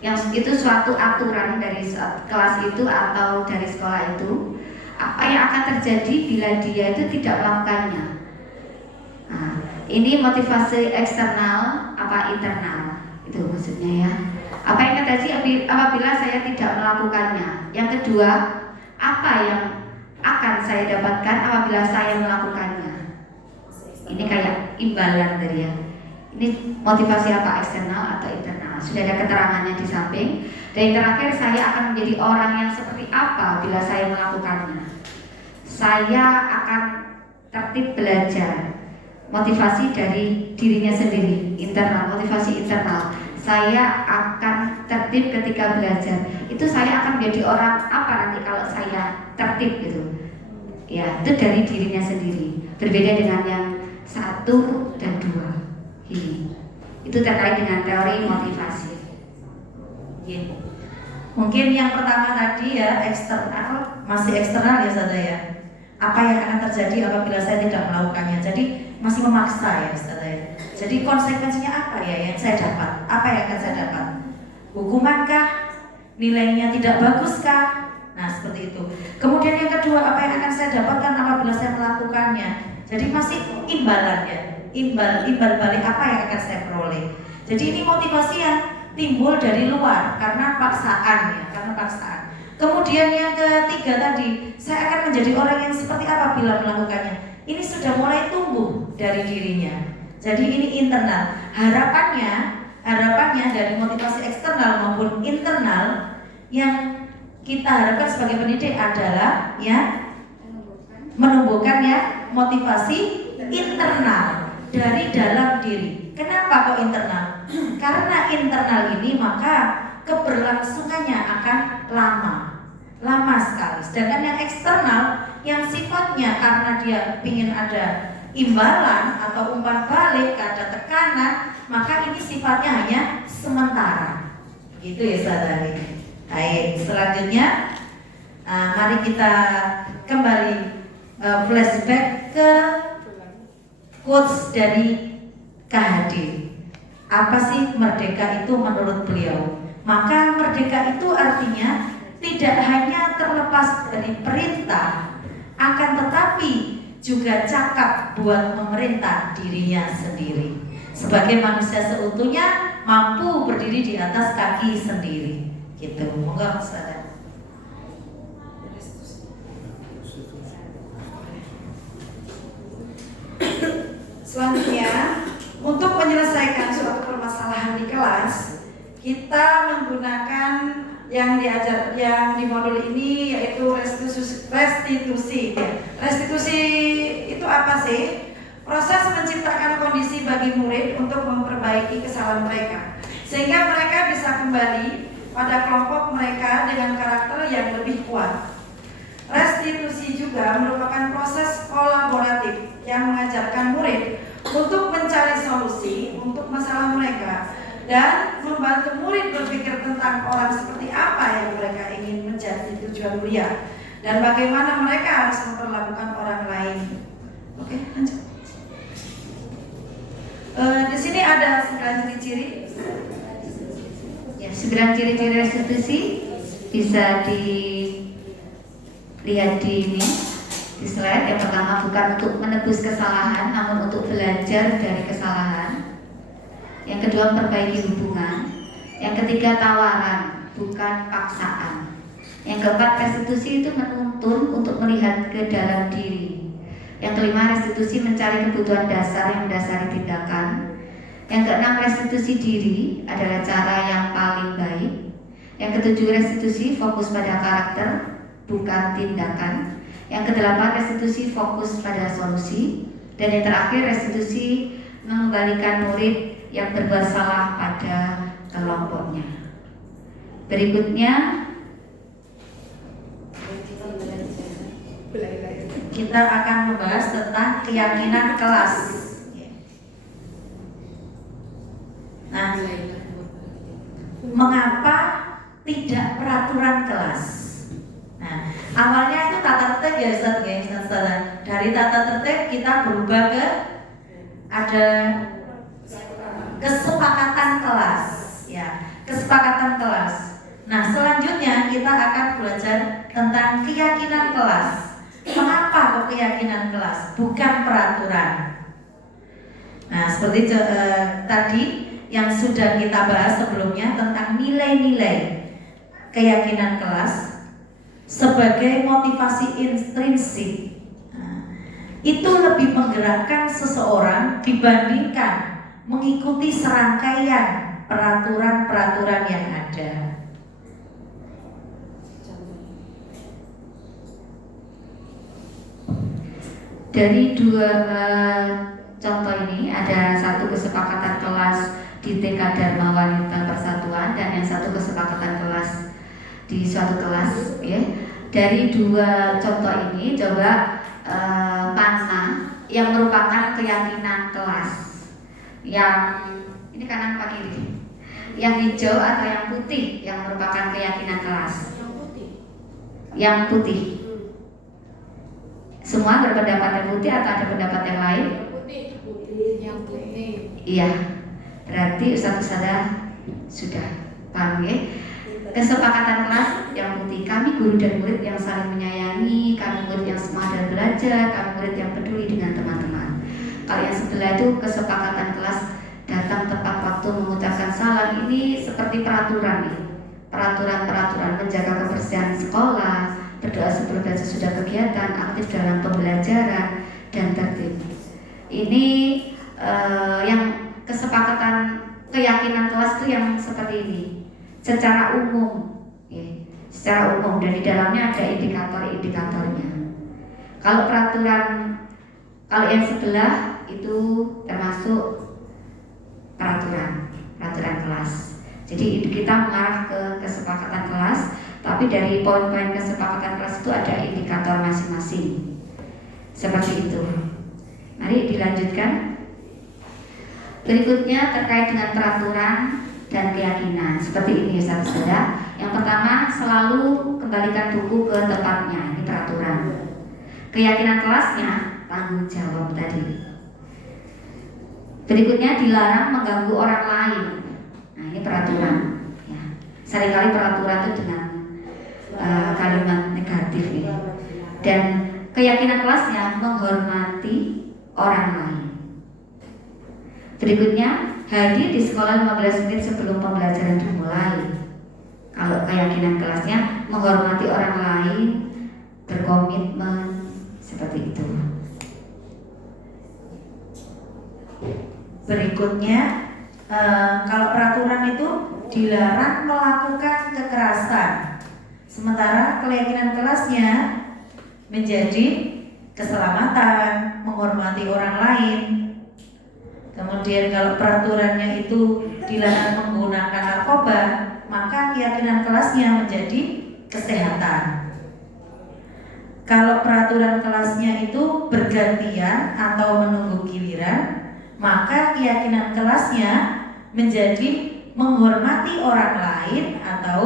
yang itu suatu aturan dari kelas itu atau dari sekolah itu, apa yang akan terjadi bila dia itu tidak melakukannya? Nah, ini motivasi eksternal apa internal? Itu maksudnya ya. Apa yang akan terjadi apabila saya tidak melakukannya? Yang kedua, apa yang akan saya dapatkan apabila saya melakukannya? Ini kayak imbalan tadi ya. Ini motivasi apa, eksternal atau internal? Sudah ada keterangannya di samping. Dan yang terakhir, saya akan menjadi orang yang seperti apa bila saya melakukannya. Saya akan tertib belajar. Motivasi dari dirinya sendiri, internal, motivasi internal. Saya akan tertib ketika belajar. Itu saya akan menjadi orang apa nanti kalau saya tertib gitu. Ya, itu dari dirinya sendiri. Berbeda dengan yang 1 dan 2 ini. Itu terkait dengan teori motivasi. Iya. Mungkin yang pertama tadi ya eksternal, masih eksternal ya saudara ya. Apa yang akan terjadi apabila saya tidak melakukannya? Jadi masih memaksa ya saudara ya. Jadi konsekuensinya apa ya yang saya dapat? Apa yang akan saya dapat? Hukumankah? Nilainya tidak baguskah? Nah seperti itu. Kemudian yang kedua, apa yang akan saya dapatkan apabila saya melakukannya? Jadi masih imbalan ya. Imbal balik apa yang akan saya peroleh. Jadi ini motivasi yang timbul dari luar karena paksaan ya, karena paksaan. Kemudian yang ketiga tadi, saya akan menjadi orang yang seperti apa bila melakukannya. Ini sudah mulai tumbuh dari dirinya. Jadi ini internal. Harapannya dari motivasi eksternal maupun internal yang kita harapkan sebagai pendidik adalah ya menumbuhkan ya motivasi internal dari dalam diri. Kenapa kok internal? Karena internal ini maka keberlangsungannya akan lama sekali. Sedangkan yang eksternal yang sifatnya karena dia ingin ada imbalan atau umpan balik, ada tekanan, maka ini sifatnya hanya sementara. Gitu ya saudara. Baik, selanjutnya mari kita kembali flashback ke quotes dari KHD. Apa sih merdeka itu menurut beliau? Maka merdeka itu artinya tidak hanya terlepas dari perintah, akan tetapi juga cakap buat memerintah dirinya sendiri. Sebagai manusia seutuhnya mampu berdiri di atas kaki sendiri. Gitu. Moga saudara. Selanjutnya, untuk menyelesaikan suatu permasalahan di kelas, kita menggunakan yang di modul ini yaitu restitusi. Restitusi itu apa sih? Proses menciptakan kondisi bagi murid untuk memperbaiki kesalahan mereka, sehingga mereka bisa kembali pada kelompok mereka dengan karakter yang lebih kuat. Restitusi juga merupakan proses kolaboratif yang mengajarkan murid untuk mencari solusi untuk masalah mereka dan membantu murid berpikir tentang orang seperti apa yang mereka ingin menjadi tujuan mulia dan bagaimana mereka harus memperlakukan orang lain. Oke, lanjut. Di sini ada 9 ciri-ciri. Ya, 9 ciri-ciri restitusi bisa dilihat di ini di slide. Yang pertama, bukan untuk menebus kesalahan, namun untuk belajar dari kesalahan. Yang kedua, perbaiki hubungan. Yang ketiga, tawaran, bukan paksaan. Yang keempat, restitusi itu menuntun untuk melihat ke dalam diri. Yang kelima, restitusi mencari kebutuhan dasar yang mendasari tindakan. Yang keenam, restitusi diri adalah cara yang paling baik. Yang ketujuh, restitusi fokus pada karakter, bukan tindakan. Yang kedelapan, restitusi fokus pada solusi. Dan yang terakhir, restitusi mengembalikan murid yang berbuat salah pada kelompoknya. Berikutnya kita akan membahas tentang keyakinan kelas. Nah, mengapa tidak peraturan kelas? Nah, awalnya itu tata tertib ya Ustaz. Dari tata tertib kita berubah ke ada kesepakatan kelas, ya, kesepakatan kelas. Nah, selanjutnya kita akan belajar tentang keyakinan kelas. Mengapa kok keyakinan kelas, bukan peraturan? Nah, seperti tadi yang sudah kita bahas sebelumnya tentang nilai-nilai keyakinan kelas sebagai motivasi intrinsik. Nah, itu lebih menggerakkan seseorang dibandingkan mengikuti serangkaian peraturan-peraturan yang ada. Dari dua contoh ini, ada satu kesepakatan kelas di TK Dharma Wanita Persatuan dan yang satu kesepakatan kelas di suatu kelas, ya. Dari dua contoh ini coba mana yang merupakan keyakinan kelas, yang ini kanan apa kiri, yang hijau atau yang putih yang merupakan keyakinan kelas? Yang putih. Semua berpendapat yang putih atau ada pendapat yang lain? Yang putih. Iya, berarti Ustazah sudah paham, ya? Kesepakatan kelas yang putih, kami guru dan murid yang saling menyayangi, kami murid yang semangat dan belajar, kami murid yang peduli dengan teman-teman. Kalau yang sebelah itu kesepakatan kelas datang tepat waktu mengucapkan salam, ini seperti peraturan, ya. Peraturan-peraturan menjaga kebersihan sekolah, berdoa sebelum dan sesudah kegiatan, aktif dalam pembelajaran, dan tertib. Ini yang kesepakatan keyakinan kelas itu yang seperti ini, secara umum, ya, secara umum, dan di dalamnya ada indikator-indikatornya. Kalau peraturan, kalau yang sebelah itu termasuk peraturan kelas. Jadi kita mengarah ke kesepakatan kelas, tapi dari poin-poin kesepakatan kelas itu ada indikator masing-masing. Seperti itu. Mari dilanjutkan. Berikutnya terkait dengan peraturan dan keyakinan. Seperti ini saudara. Yang pertama, selalu kembalikan buku ke tempatnya. Ini peraturan. Keyakinan kelasnya, tanggung jawab tadi. Berikutnya, dilarang mengganggu orang lain. Nah, ini peraturan, ya. Seringkali peraturan itu dengan kalimat negatif, ya. Dan keyakinan kelasnya menghormati orang lain. Berikutnya, hadir di sekolah 15 menit sebelum pembelajaran dimulai. Kalau keyakinan kelasnya menghormati orang lain, berkomitmen, seperti itu. Berikutnya, kalau peraturan itu dilarang melakukan kekerasan, sementara keyakinan kelasnya menjadi keselamatan, menghormati orang lain. Kemudian kalau peraturannya itu dilarang menggunakan narkoba, maka keyakinan kelasnya menjadi kesehatan. Kalau peraturan kelasnya itu bergantian atau menunggu giliran, maka keyakinan kelasnya menjadi menghormati orang lain atau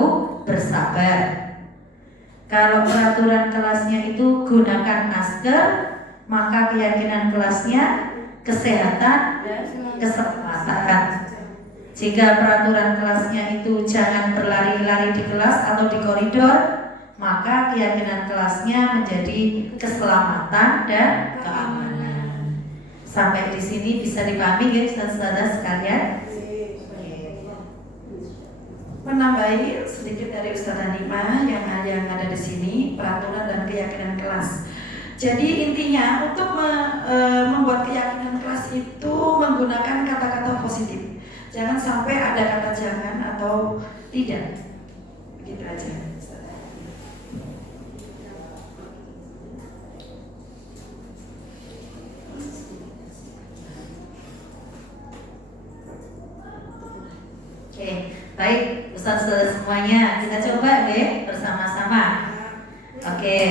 bersabar. Kalau peraturan kelasnya itu gunakan masker, maka keyakinan kelasnya kesehatan dan keselamatan. Jika peraturan kelasnya itu jangan berlari-lari di kelas atau di koridor, maka keyakinan kelasnya menjadi keselamatan dan keamanan. Sampai di sini bisa dipahami guys dan saudara sekalian. Menambahi sedikit dari Ustazah Nima yang ada di sini, peraturan dan keyakinan kelas. Jadi intinya untuk membuat keyakinan kelas itu menggunakan kata-kata positif. Jangan sampai ada kata jangan atau tidak. Begitu aja. Oke, baik Ustaz-ustaz semuanya, kita coba deh bersama-sama. Oke.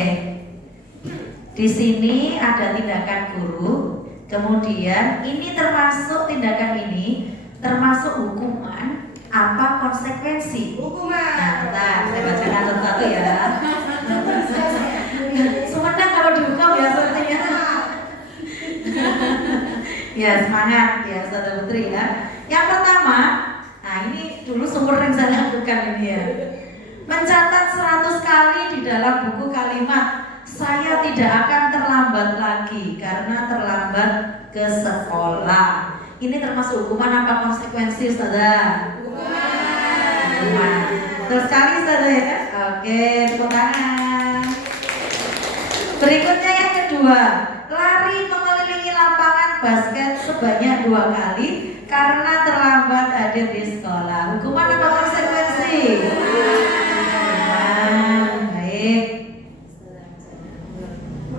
Di sini ada tindakan guru, kemudian ini termasuk tindakan ini termasuk hukuman apa konsekuensi? Hukuman. Nah, bentar, saya bacakan satu-satu ya. Semangat kalau dihukum ya sepertinya. Ya semangat ya Saudara Putri ya. Yang pertama, nah ini dulu sumber yang saya lakukan ini ya. Mencatat 100 kali di dalam buku kalimat saya tidak akan terlambat lagi karena terlambat ke sekolah. Ini termasuk hukuman apa konsekuensi, Ustazah? Hukuman. Terus sekali, Ustazah ya? Oke, tepuk tangan. Berikutnya yang kedua, lari basket sebanyak 2 kali karena terlambat hadir di sekolah. Hukuman apa konsekuensi? Baik.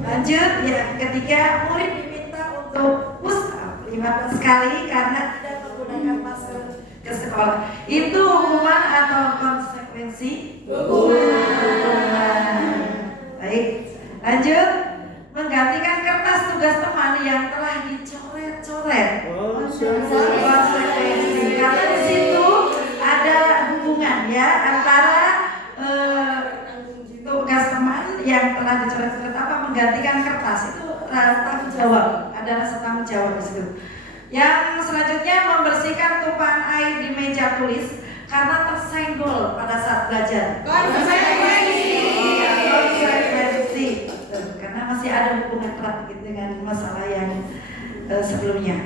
Lanjut, yang ketiga, murid diminta untuk push up 15 kali karena tidak menggunakan masker ke sekolah. Itu hukuman atau konsekuensi? Hukuman. Baik, lanjut. Menggantikan kertas tugas teman yang telah dicoret-coret. Konsekuensi. Karena di situ ada hubungan ya antara tugas teman yang telah dicoret-coret apa menggantikan kertas itu tanggung jawab, ada rasa tanggung jawab di situ. Yang selanjutnya membersihkan tumpahan air di meja tulis karena tersenggol pada saat belajar. Konsekuensi. Karena masih ada hubungan erat dengan masalah yang sebelumnya.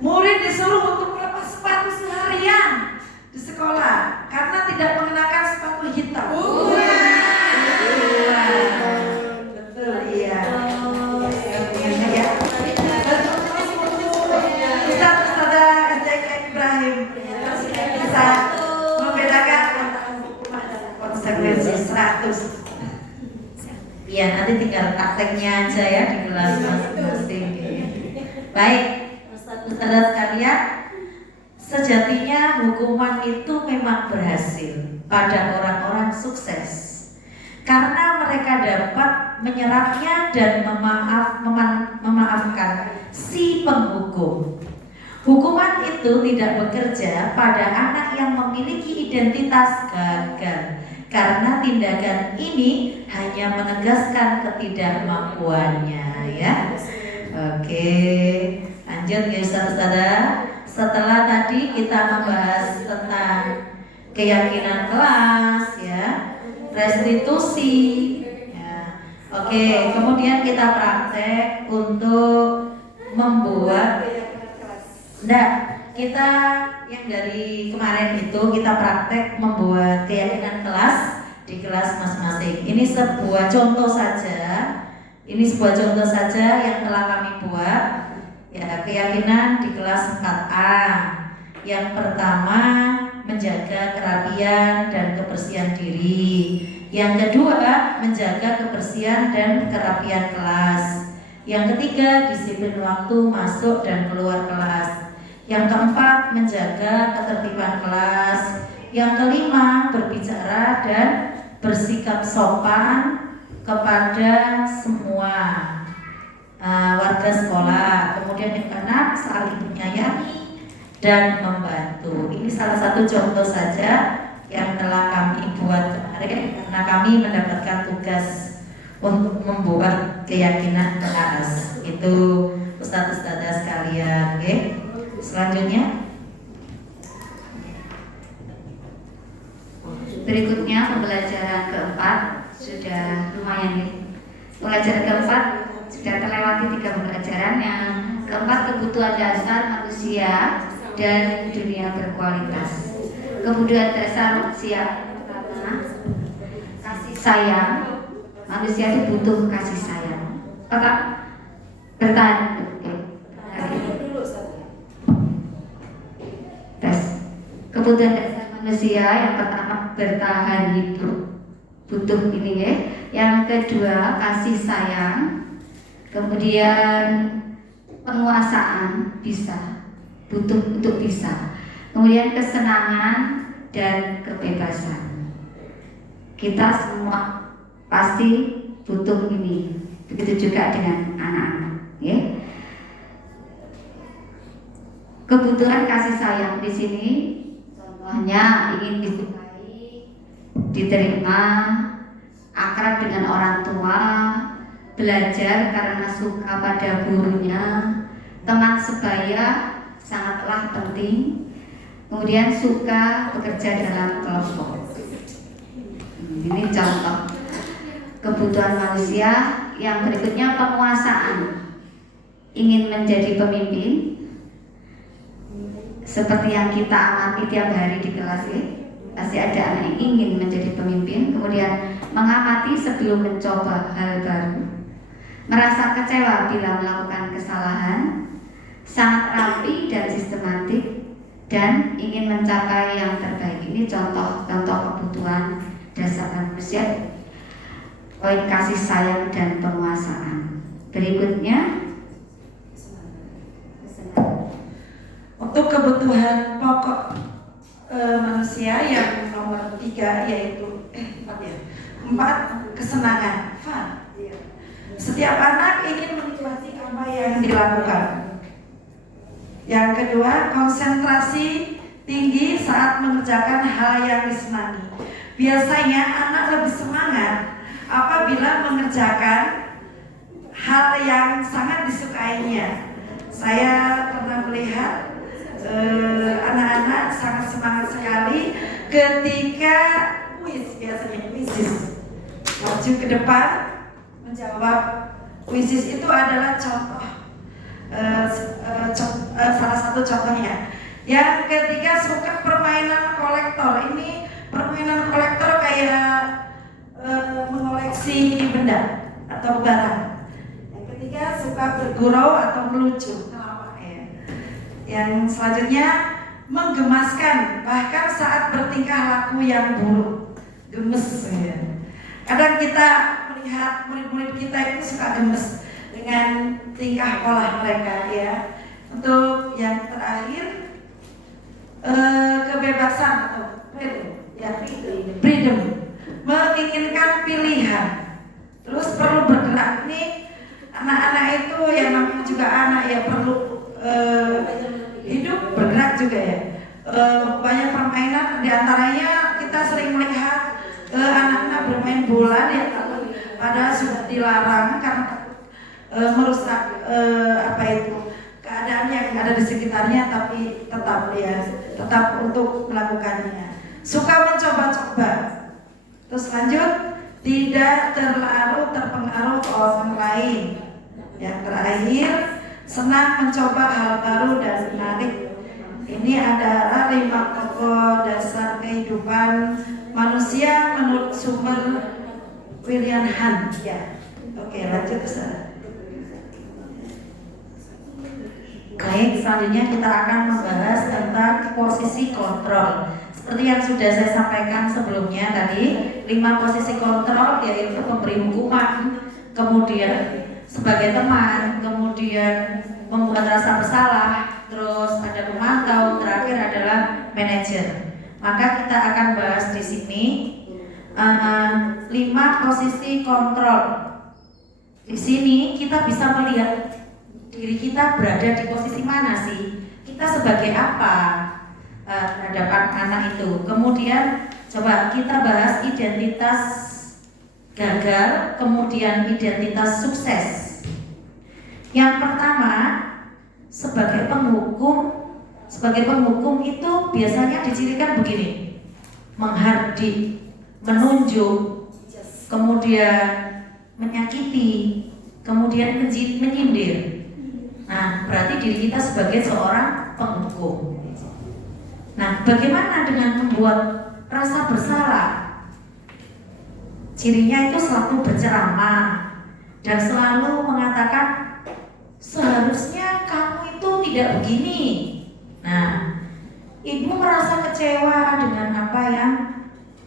Murid disuruh untuk melepas sepatu seharian di sekolah karena tidak mengenakan sepatu hitam. Betul, iya. Ustaz SDK Ibrahim bisa membedakan antara hukuman dan konsekuensi 100. Ya, nanti tinggal prakteknya aja ya di kelas masing-masing. Baik, saudara sekalian, sejatinya hukuman itu memang berhasil pada orang-orang sukses karena mereka dapat menyerapnya dan memaafkan si penghukum. Hukuman itu tidak bekerja pada anak yang memiliki identitas gagal karena tindakan ini hanya menegaskan ketidakmampuannya ya. Oke, lanjut ya saudara. Setelah tadi kita membahas tentang keyakinan kelas ya, restitusi ya. Oke, kemudian kita praktek untuk membuat kita yang dari kemarin itu kita praktek membuat keyakinan kelas di kelas masing-masing. Ini sebuah contoh saja. Ini sebuah contoh saja yang telah kami buat. Ya, keyakinan di kelas 4A. Yang pertama, menjaga kerapian dan kebersihan diri. Yang kedua, menjaga kebersihan dan kerapian kelas. Yang ketiga, disiplin waktu masuk dan keluar kelas. Yang keempat, menjaga ketertiban kelas. Yang kelima, berbicara dan bersikap sopan kepada semua warga sekolah. Kemudian yang keenam, saling menyayangi dan membantu. Ini salah satu contoh saja yang telah kami buat kemarin karena kami mendapatkan tugas untuk membuat keyakinan kelas. Itu ustadz-ustadzah sekalian, oke? Selanjutnya Berikutnya pembelajaran keempat sudah lumayan nih. Pembelajaran keempat sudah terlewati 3 pembelajaran. Yang keempat, kebutuhan dasar manusia dan dunia berkualitas. Kebutuhan dasar manusia pertama, kasih sayang. Manusia itu butuh kasih sayang. Tetap bertahan. Tes. Kebutuhan dasar manusia yang pertama bertahan hidup, butuh ini ya. Yang kedua kasih sayang. Kemudian penguasaan, bisa, butuh untuk bisa. Kemudian kesenangan dan kebebasan. Kita semua pasti butuh ini. Begitu juga dengan anak-anak, ya. Kebutuhan kasih sayang di sini contohnya ingin disukai, diterima, akrab dengan orang tua, belajar karena suka pada gurunya, teman sebaya sangatlah penting. Kemudian suka bekerja dalam kelompok. Ini contoh kebutuhan manusia. Yang berikutnya penguasaan, ingin menjadi pemimpin. Seperti yang kita amati tiap hari di kelas ya, pasti ada anak yang ingin menjadi pemimpin. Kemudian mengamati sebelum mencoba hal baru, merasa kecewa bila melakukan kesalahan, sangat rapi dan sistematik, dan ingin mencapai yang terbaik. Ini contoh-contoh kebutuhan dasar manusia, poin kasih sayang dan penguasaan. Berikutnya, untuk kebutuhan pokok manusia yang nomor 3 yaitu 4 kesenangan, fun. Setiap anak ingin menikmati apa yang dilakukan. Yang kedua, konsentrasi tinggi saat mengerjakan hal yang disenangi. Biasanya anak lebih semangat apabila mengerjakan hal yang sangat disukainya. Saya pernah melihat anak-anak sangat semangat sekali ketika biasanya kuisis. Maju ke depan menjawab kuisis itu adalah contoh, salah satu contohnya. Yang ketiga, suka permainan kolektor. Ini permainan kolektor kayak mengoleksi benda atau barang. Yang ketiga, suka bergurau atau melucu. Yang selanjutnya, menggemaskan, bahkan saat bertingkah laku yang buruk, gemes. Kadang kita melihat murid-murid kita itu suka gemes dengan tingkah pola mereka, ya. Untuk yang terakhir, kebebasan atau freedom, menginginkan pilihan, terus perlu bergerak. Nih anak-anak itu yang namanya juga anak ya perlu hidup, bergerak juga ya. Banyak permainan, diantaranya kita sering melihat anak-anak bermain bola ya, padahal sudah dilarang karena merusak keadaan yang ada di sekitarnya, tapi tetap untuk melakukannya. Suka mencoba-coba. Terus lanjut, tidak terlalu terpengaruh orang lain. Yang terakhir, senang mencoba hal baru dan menarik. Ini adalah 5 pokok dasar kehidupan manusia menurut sumber William Hunt. Ya. Oke, lanjut ke sana. Baik, selanjutnya kita akan membahas tentang posisi kontrol. Seperti yang sudah saya sampaikan sebelumnya tadi, 5 posisi kontrol yaitu memberi hukuman, kemudian sebagai teman, kemudian membuat rasa bersalah, terus ada pemantau, terakhir adalah manajer. Maka kita akan bahas di sini 5 posisi kontrol. Di sini kita bisa melihat diri kita berada di posisi mana sih? Kita sebagai apa terhadap anak itu? Kemudian coba kita bahas identitas gagal, kemudian identitas sukses. Yang pertama, sebagai penghukum itu biasanya dicirikan begini: menghardik, menunjuk, kemudian menyakiti, kemudian menyindir. Nah, berarti diri kita sebagai seorang penghukum. Nah, bagaimana dengan membuat rasa bersalah? Cirinya itu selalu berceramah dan selalu mengatakan seharusnya kamu itu tidak begini. Nah, ibu merasa kecewa dengan apa yang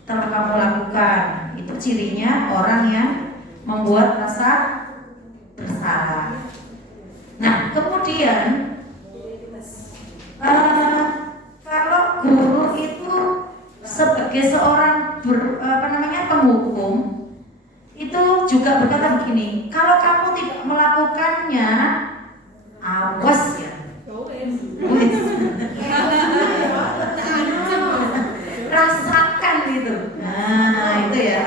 telah kamu lakukan. Itu cirinya orang yang membuat rasa bersalah. Nah, kemudian kalau guru itu sebagai seorang penghukum itu juga berkata begini, kalau kamu tidak melakukannya, awas ya. Rasakan gitu. Nah, itu ya.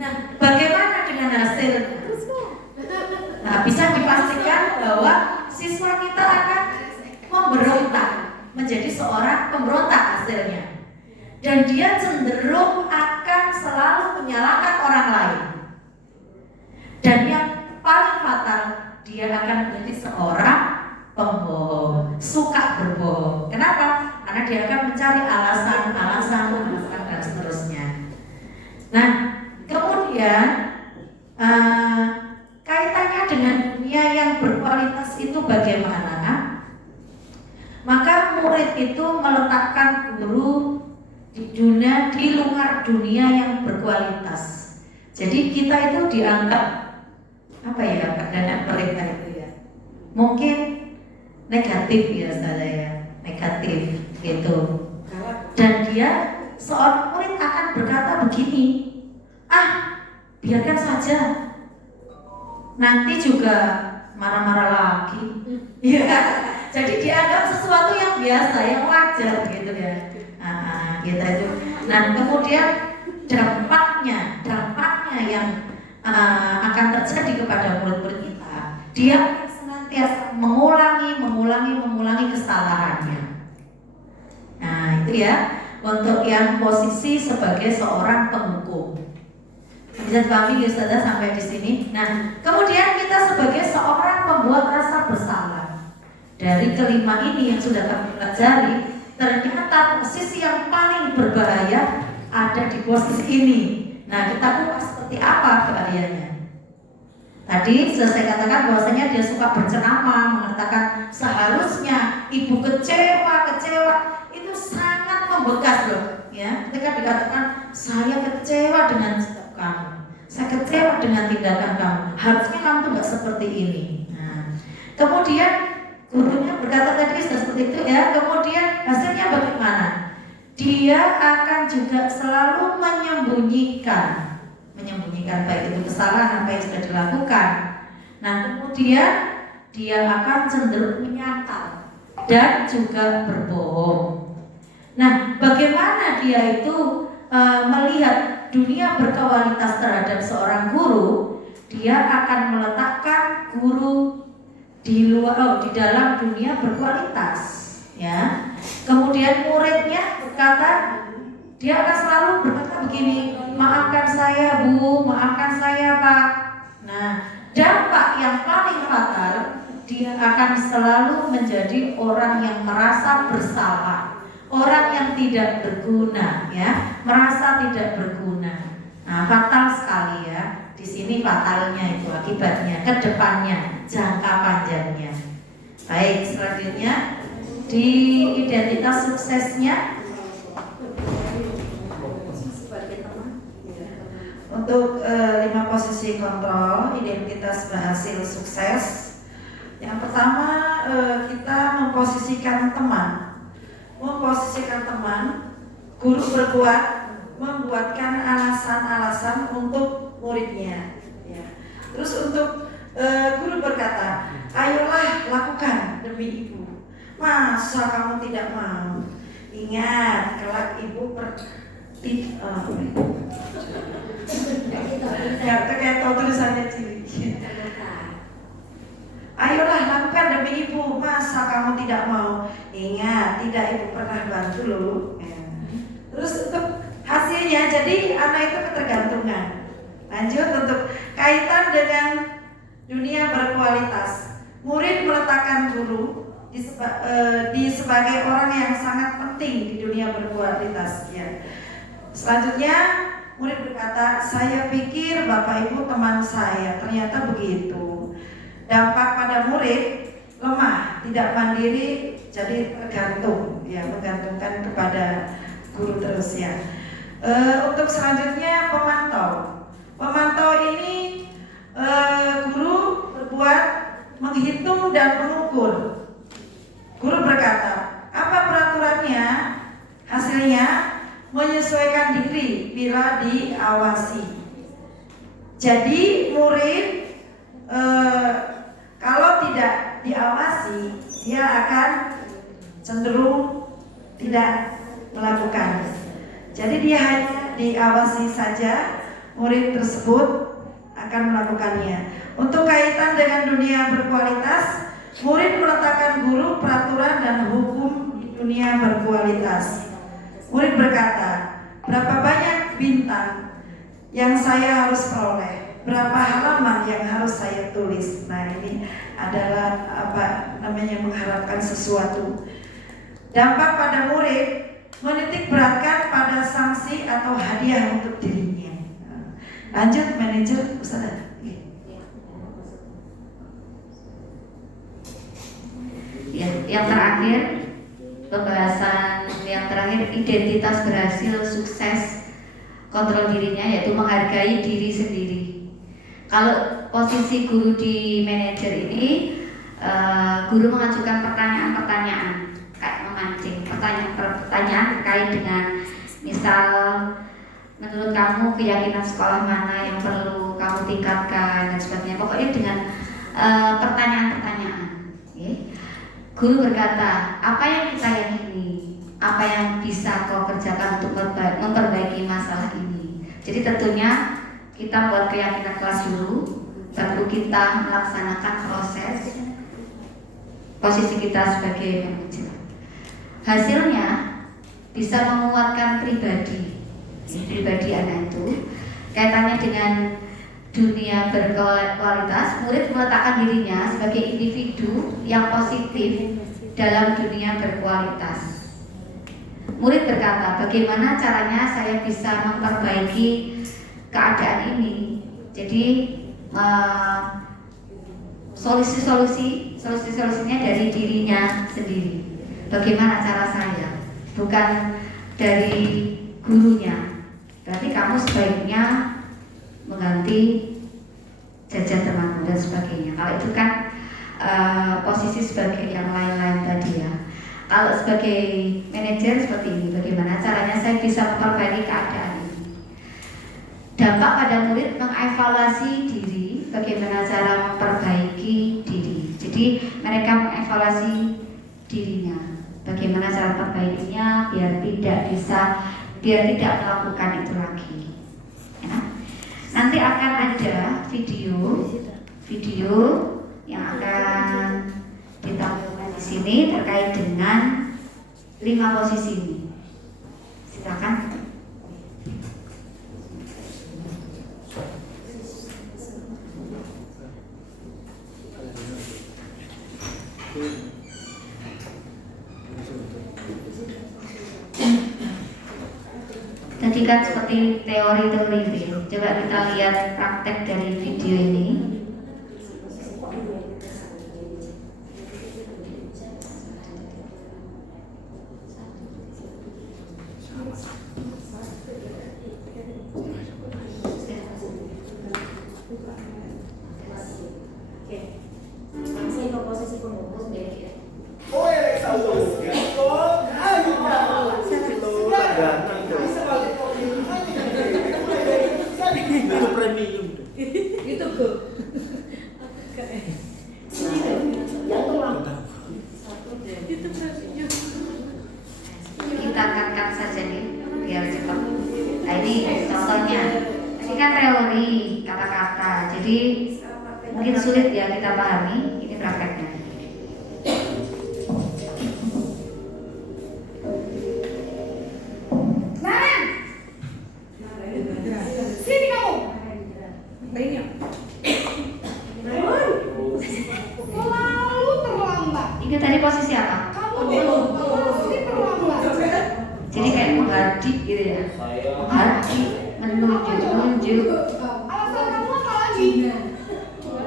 Nah, bagaimana dengan hasilnya? Nah, bisa dipastikan bahwa siswa kita akan memberontak, menjadi seorang pemberontak hasilnya. Dan dia cenderung akan selalu menyalahkan orang lain. Dan yang paling fatal, dia akan menjadi seorang pembohong, suka berbohong. Kenapa? Karena dia akan mencari alasan dan seterusnya. Nah, kemudian kaitannya dengan dunia yang berkualitas itu bagaimana? guru di luar dunia yang berkualitas. Jadi kita itu dianggap apa ya pandangan mereka itu ya, mungkin negatif ya saya, negatif gitu. Dan dia seorang murid akan berkata begini, biarkan saja, nanti juga marah-marah lagi. Ya, jadi dianggap sesuatu yang biasa, yang wajar gitu ya. Kita itu. Nah kemudian dampaknya yang akan terjadi kepada murid-murid kita, dia akan senantiasa mengulangi kesalahannya. Nah itu ya untuk yang posisi sebagai seorang penghukum. Bisa kami ya Ustazah sampai di sini. Nah kemudian kita sebagai seorang pembuat rasa bersalah, dari kelima ini yang sudah kami pelajari, ternyata posisi yang paling berbahaya ada di posisi ini. Nah kita kupas seperti apa bahayanya. Tadi sudah saya katakan bahwasanya dia suka berceramah, mengatakan seharusnya ibu kecewa itu sangat membekas loh ya. Ketika dikatakan saya kecewa dengan sikap kamu, saya kecewa dengan tindakan kamu, harusnya kamu tuh nggak seperti ini. Nah, kemudian gurunya berkata tadi sudah seperti itu ya. Kemudian hasilnya bagaimana? Dia akan juga selalu menyembunyikan baik itu kesalahan apa yang sudah dilakukan. Nah kemudian dia akan cenderung menyangkal dan juga berbohong. Nah bagaimana dia itu melihat dunia berkualitas terhadap seorang guru? Dia akan meletakkan guru di dalam dunia berkualitas ya. Kemudian muridnya berkata, dia akan selalu berkata begini, maafkan saya Bu, maafkan saya Pak. Nah dampak yang paling fatal, dia akan selalu menjadi orang yang merasa bersalah, orang yang tidak berguna ya, merasa tidak berguna. Nah fatal sekali ya. Di sini fatalnya itu akibatnya, ke depannya, jangka panjangnya. Baik, selanjutnya di identitas suksesnya. Untuk 5 posisi kontrol identitas berhasil sukses. Yang pertama kita memposisikan teman. Guru berbuat membuatkan alasan-alasan untuk muridnya ya. Terus untuk guru berkata, ayolah lakukan demi ibu, masa kamu tidak mau? Ingat kelak ibu kayak tahu tulisannya cilik. Ayolah lakukan demi ibu, masa kamu tidak mau? Ingat tidak ibu pernah bantu loh ya. Terus untuk hasilnya, jadi anak itu ketergantungan. Lanjut untuk kaitan dengan dunia berkualitas, murid meletakkan guru sebagai orang yang sangat penting di dunia berkualitas ya. Selanjutnya murid berkata, saya pikir Bapak Ibu teman saya, ternyata begitu. Dampak pada murid lemah, tidak mandiri, jadi tergantung ya, menggantungkan kepada guru terus ya. Untuk selanjutnya pemantau ini guru berbuat menghitung dan mengukur. Guru berkata, apa peraturannya? Hasilnya menyesuaikan diri bila diawasi. Jadi murid kalau tidak diawasi, dia akan cenderung tidak melakukan. Jadi dia hanya diawasi saja, murid tersebut akan melakukannya. Untuk kaitan dengan dunia berkualitas, murid meletakkan guru, peraturan dan hukum di dunia berkualitas. Murid berkata, berapa banyak bintang yang saya harus peroleh, berapa halaman yang harus saya tulis. Nah ini adalah mengharapkan sesuatu. Dampak pada murid, menitik beratkan pada sanksi atau hadiah untuk dirinya. Lanjut manajer Ustazah. Ya, yang terakhir, pembahasan yang terakhir terakhir identitas berhasil, sukses, kontrol dirinya, yaitu menghargai diri sendiri. Kalau posisi guru di manajer ini, guru mengajukan pertanyaan-pertanyaan kayak memancing, pertanyaan terkait dengan misal menurut kamu keyakinan sekolah mana yang perlu kamu tingkatkan dan sebagainya. Pokoknya dengan pertanyaan-pertanyaan. Okay. Guru berkata, apa yang kita yakini, apa yang bisa kau kerjakan untuk memperbaiki masalah ini. Jadi tentunya kita buat keyakinan kelas dulu, baru kita melaksanakan proses posisi kita sebagai manajer. Hasilnya bisa menguatkan pribadi anak itu. Kaitannya dengan dunia berkualitas, murid meletakkan dirinya sebagai individu yang positif dalam dunia berkualitas. Murid berkata, bagaimana caranya saya bisa memperbaiki keadaan ini? Jadi solusinya dari dirinya sendiri. Bagaimana cara saya? Bukan dari gurunya. Berarti kamu sebaiknya mengganti jajan temanmu dan sebagainya. Kalau itu kan posisi sebagai yang lain-lain tadi ya. Kalau sebagai manajer seperti ini, bagaimana caranya saya bisa memperbaiki keadaan ini? Dampak pada murid mengevaluasi diri, bagaimana cara memperbaiki diri. Jadi mereka mengevaluasi dirinya, bagaimana cara memperbaikinya biar tidak melakukan itu lagi. Ya. Nanti akan ada video yang akan ditampilkan di sini terkait dengan 5 posisi ini. Silakan. Tadi kan seperti teori-teori itu. Coba kita lihat praktek dari video ini. Langsung ke posisi pembungkus deh. Itu premium. Itu go. Itu premium. Kita angkat saja nih biar cepat. Nah ini contohnya. Ini kan teori kata-kata. Jadi mungkin sulit ya kita pahami. Ini prakteknya. Sini kamu. Selalu terlambat. Ini tadi posisi apa? Kamu pasti terlambat. Jadi kayak menghadik gitu ya. Menghadik, menunjuk. Alasan kamu apa lagi?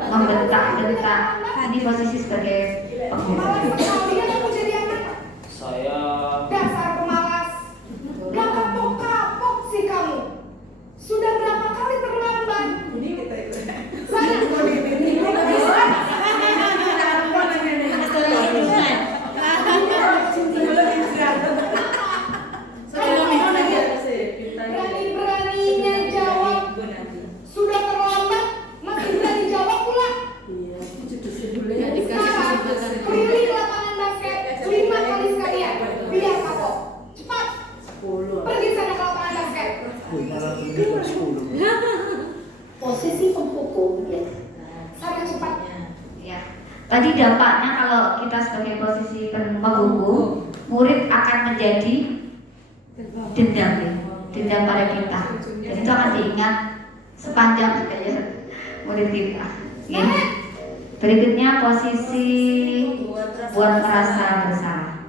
Membentak-bentak. Ini posisi sebagai Malas pengurus. sekali ya kamu jadi anak. Saya Dasar pemalas. Gak kapok-kapok sih kamu. Sudah berapa kali terlambat? Saya berani-beraninya jawab. Sudah terlambat, masih berani jawab pula. Sekarang, keliling lapangan basket 5 kali sekalian. Biar kapok. Cepat. Pergi sana ke lapangan basket. Posisi pempukul ya. Sana cepat. Ya. Tadi dampaknya kalau kita sebagai posisi penghukum, murid akan menjadi dendam ya. Dendam pada kita. Dan itu akan diingat sepanjang ya, murid kita. Ya. Berikutnya posisi buat merasa bersalah.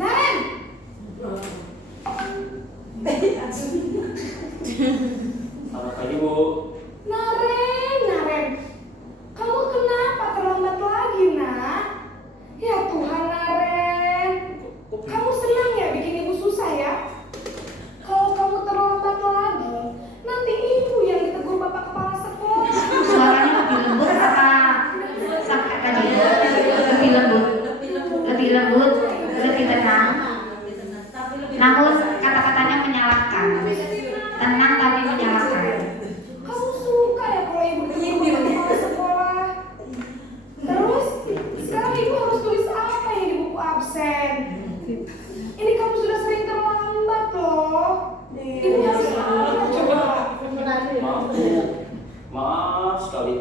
Naren. selamat pagi Bu. Naren. Kamu kenapa terlambat lagi, Nak? Ya Tuhan, Naren. tenang, namun kata-katanya menyalahkan. Tenang tapi menyalahkan. Kamu suka ya kalau ibu menyebut kepala sekolah. Terus sekarang ibu harus tulis apa yang di buku absen? Ini kamu sudah sering terlambat loh. Ibu harus coba. Maaf Bu, maaf sekali.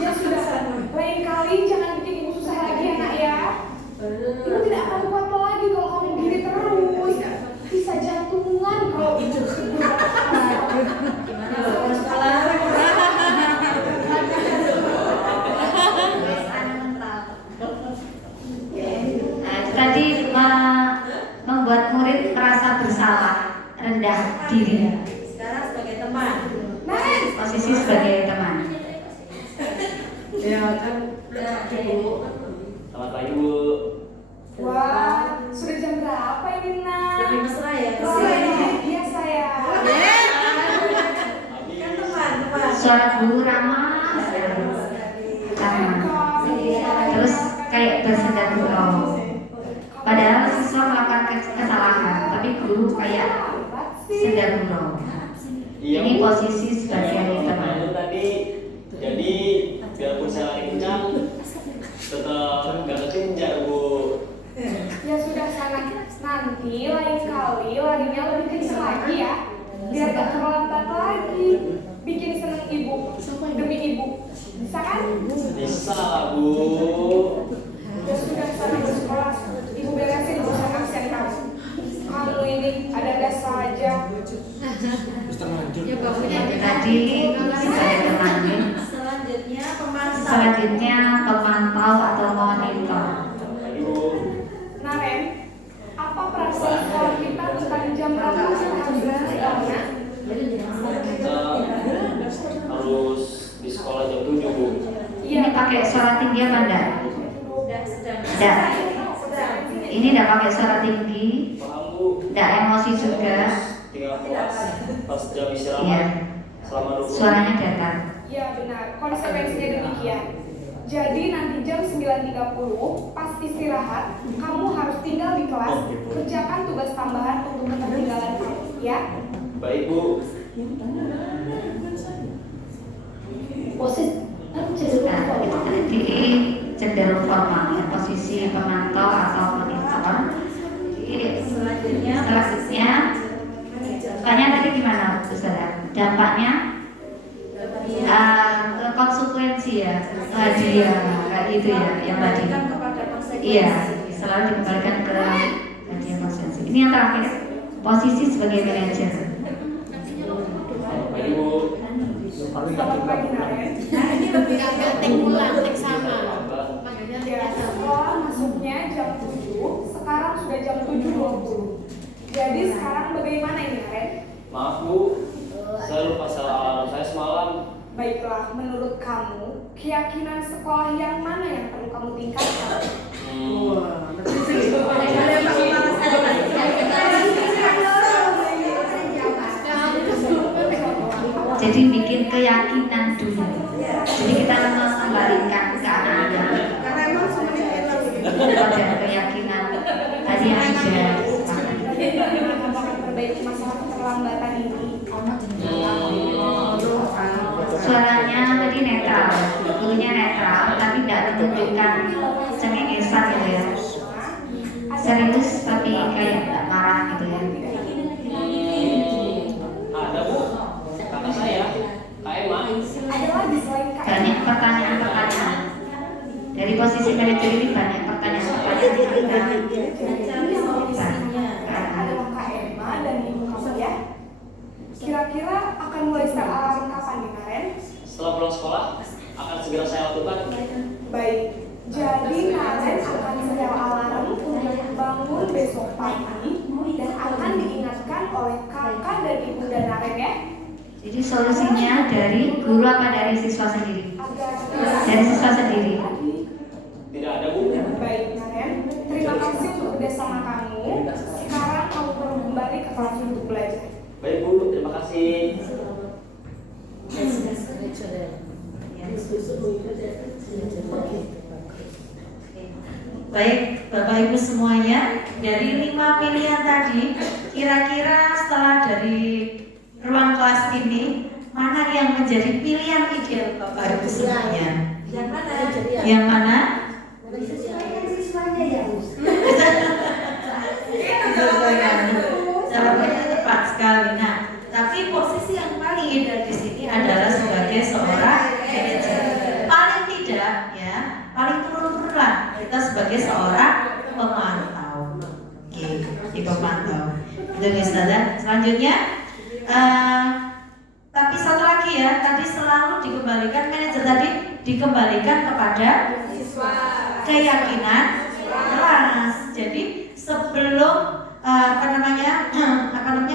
Ya sudah, lain kali jangan bikin ibu susah lagi ya nak ya. Ibu tidak akan kuat lagi kalau kamu gini terus. Bisa jantungan kalau ibu Gimana kalau sekolah? Nah, itu tadi membuat murid merasa bersalah, rendah diri, Sekarang sebagai teman. posisi sebagai teman. Ya kan. Selamat pagi Bu. Wah, sudah jam berapa ini nak? Lebih mesra ya. Iya saya. Kan teman. Suara guru ramah sekali. Terus kayak bersendal gurau. Padahal siswa melakukan kesalahan, tapi guru kayak sendal gurau. Iya Ini Bu. posisi sebagai teman. Itu tadi, jadi biarpun saya lari kencang, tetap gak kekejar Bu. Ya sudah sana, nanti lain kali larinya lebih kencang lagi ya. Biar gak terlambat lagi. Bikin seneng ibu, demi ibu. Bisa kan? Bisa lah Bu. Ya sudah sana bersekolah. Ibu beresin urusan absen kamu. Kamu ini ada saja. Tadi sebagai teman. Selanjutnya pemantau. Selanjutnya pemantau atau monitor. Pagi Bu. Naren, apa perasaan sekolah kita tentang jam berapa sih harus sekolahnya? Kita harus di sekolah jam 7 Bu. Ini pakai suara tinggi apa enggak? Sedang. Enggak. Ini enggak pakai suara tinggi, Paham Bu? enggak emosi juga. Tinggal kelas pas jam Iya. istirahat selama 20 Suaranya datar. Ya benar, konsekuensinya demikian. Jadi nanti jam 9.30 pas istirahat, kamu harus tinggal di kelas, kerjakan tugas tambahan untuk ketertinggalan kamu, ya. Baik Bu. Nah, itu tadi cenderung formal ya, posisi pemantau atau monitor. Jadi selanjutnya tanya tadi gimana Bu Saudara? Dampaknya ke konsekuensi ya, hadiah kayak gitu ya, yang tadi. Kepada konsekuensi. Iya, selalu dikembalikan ke hadiah konsekuensi. Ini yang terakhir, posisi sebagai manajer. Pagi Bu. Selamat pagi, Naren. Ya, sekolah masuknya jam 7, sekarang sudah jam 7.20. Jadi sekarang bagaimana ini, Naren? Maaf Bu, saya lupa salah alarm saya semalam. Baiklah, menurut kamu, keyakinan sekolah yang mana yang perlu kamu tingkatkan? Jadi bikin keyakinan dulu. Jadi kita mengembalikan ke anak-anak pada keyakinan tadi yang sudah disepakati. Perbaiki masalah keterlambatan ini. Suaranya tadi netral, gurunya netral, tapi tidak menunjukkan cengengesan gitu ya. Serius tapi kayak nggak marah gitu ya. Ada Bu, kakak saya, Kak Emma. Ada lagi selain Kak Banyak pertanyaan-pertanyaan. Dari posisi manajer ini banyak pertanyaan-pertanyaan adalah Kak Emma dan ibu kamu ya. Kira-kira akan mulai start alarm kapan nih, Naren? Setelah pulang sekolah, akan segera saya lakukan. Baik, jadi Naren akan setel alarm untuk bangun besok pagi dan akan diingatkan oleh kakak dan ibu dan Naren ya. Jadi solusinya dari guru apa dari siswa sendiri? Dari siswa sendiri. Tidak ada Bu. Baik, Naren. Terima kasih untuk kerjasama kamu. Sekarang kamu perlu kembali ke kelas untuk belajar. Baik Bu, terima kasih. Baik, Bapak Ibu semua. semuanya. Dari 5 pilihan tadi, kira-kira setelah dari ruang kelas ini, mana yang menjadi pilihan ideal Bapak Ibu semuanya? Yang mana? Yang mana? Jawabannya tepat sekali. Nah, tapi posisi yang paling indah di sini adalah sebagai seorang manajer. Paling tidak, ya, paling turun-turunlah kita sebagai seorang pemantau. Oke, di pemantau. Itu Ustazah. Selanjutnya, tapi satu lagi ya, tadi selalu dikembalikan manajer tadi dikembalikan kepada keyakinan kelas. Jadi sebelum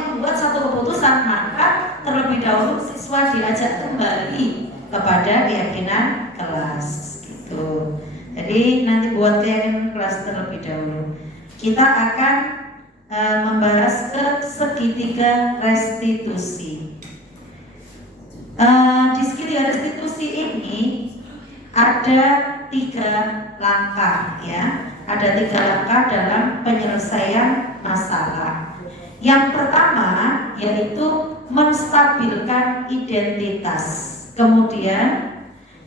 membuat satu keputusan, maka terlebih dahulu siswa diajak kembali kepada keyakinan kelas gitu. Jadi nanti buat keyakinan kelas terlebih dahulu. Kita akan membahas ke segitiga restitusi. Di segitiga restitusi ini ada 3 langkah ya. Ada 3 langkah dalam penyelesaian masalah. Yang pertama yaitu menstabilkan identitas. Kemudian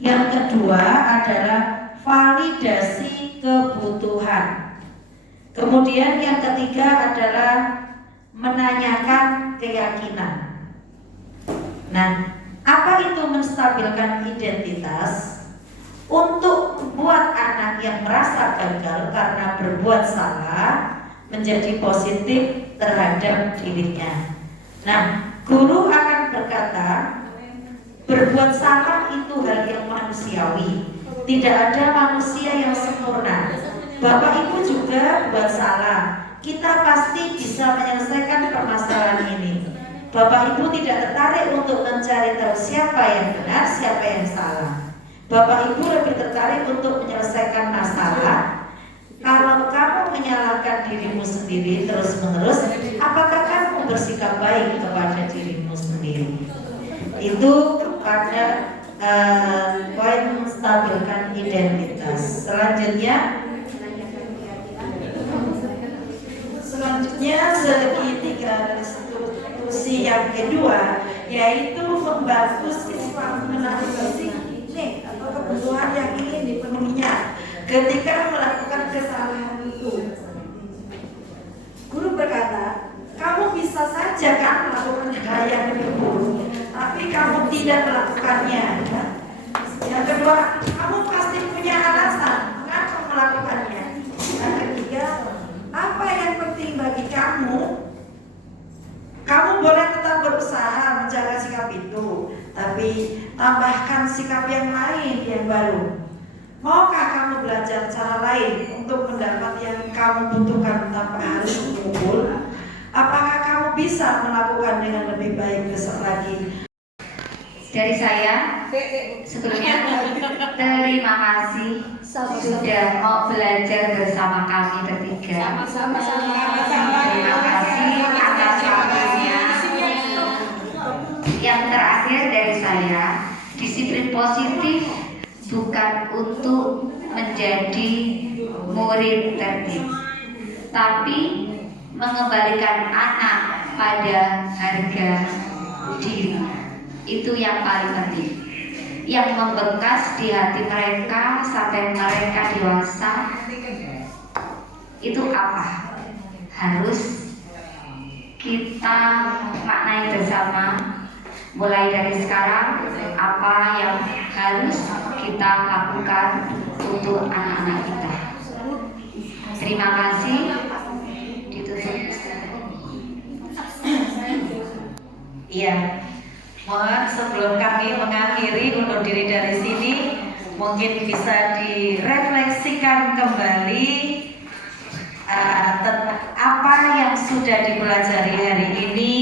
yang kedua adalah validasi kebutuhan. Kemudian yang ketiga adalah menanyakan keyakinan. Nah, apa itu menstabilkan identitas? Untuk membuat anak yang merasa gagal karena berbuat salah menjadi positif terhadap dirinya. Nah, guru akan berkata, berbuat salah itu hal yang manusiawi. Tidak ada manusia yang sempurna. Bapak Ibu juga buat salah. Kita pasti bisa menyelesaikan permasalahan ini. Bapak Ibu tidak tertarik untuk mencari tahu siapa yang benar, siapa yang salah. Bapak Ibu lebih tertarik untuk menyelesaikan masalah. Kalau kamu menyalahkan dirimu sendiri terus-menerus, apakah kamu bersikap baik kepada dirimu sendiri? Itu pada poin menstabilkan identitas. Selanjutnya segitiga restitusi yang kedua yaitu membantu siswa menangani atau kebutuhan yang ingin dipenuhinya ketika melakukan kesalahan itu. Guru berkata, kamu bisa saja kan melakukan hal yang lebih buruk, tapi kamu tidak melakukannya. Yang kedua, kamu pasti punya alasan mengapa melakukannya. Yang ketiga, apa yang penting bagi kamu? Kamu boleh tetap berusaha menjaga sikap itu, tapi tambahkan sikap yang lain yang baru. Maukah kamu belajar cara lain untuk mendapat yang kamu butuhkan tanpa harus mengumpul? Apakah kamu bisa melakukan dengan lebih baik besok lagi? Dari saya, sebelumnya terima kasih sudah mau belajar bersama kami bertiga. Terima kasih atas waktunya. Yang terakhir dari saya, disiplin positif bukan untuk menjadi murid tertib, tapi mengembalikan anak pada harga diri. Itu yang paling penting, yang membekas di hati mereka sampai mereka dewasa. Itu apa? Harus kita maknai bersama. Mulai dari sekarang, apa yang harus kita lakukan untuk anak-anak kita. Terima kasih. Ditutup. Iya. Mohon sebelum kami mengakhiri undur diri dari sini, mungkin bisa direfleksikan kembali tentang apa yang sudah dipelajari hari ini.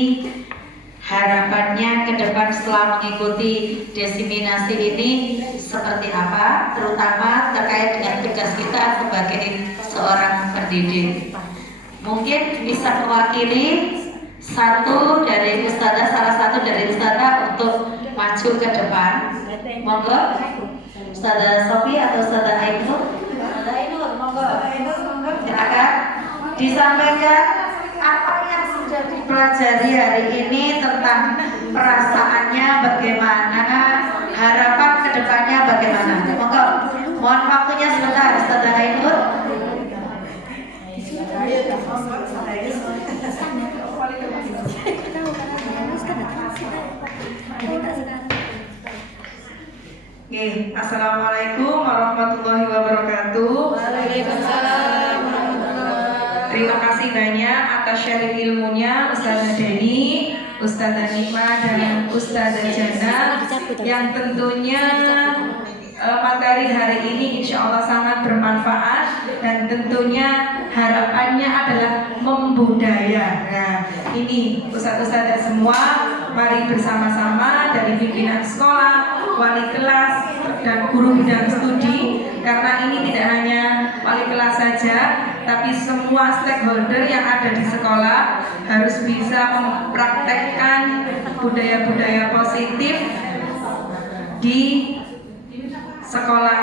Harapannya ke depan setelah mengikuti diseminasi ini seperti apa, terutama terkait dengan tugas kita sebagai seorang pendidik. Mungkin bisa mewakili salah satu dari ustazah untuk maju ke depan. Monggo, Ustazah Sofi atau Ustazah Ainur. Ada Ainur, monggo. Silakan. disampaikan apa yang sudah dipelajari hari ini tentang perasaannya bagaimana, harapan kedepannya bagaimana. Monggo, mohon waktunya sebentar, Ustazah Ainur. Oke, assalamualaikum warahmatullahi wabarakatuh. Waalaikumsalam. Terima kasih banyak atas sharing ilmunya Ustazah Deni, Ustazah Nima, dan Ustazah Jana yang tentunya materi hari ini insya Allah sangat bermanfaat dan tentunya harapannya adalah membudaya. Nah, ini ustadz-ustadzah semua, mari bersama-sama dari pimpinan sekolah, wali kelas, dan guru bidang studi, karena ini tidak hanya wali kelas saja, tapi semua stakeholder yang ada di sekolah harus bisa mempraktekkan budaya-budaya positif di sekolah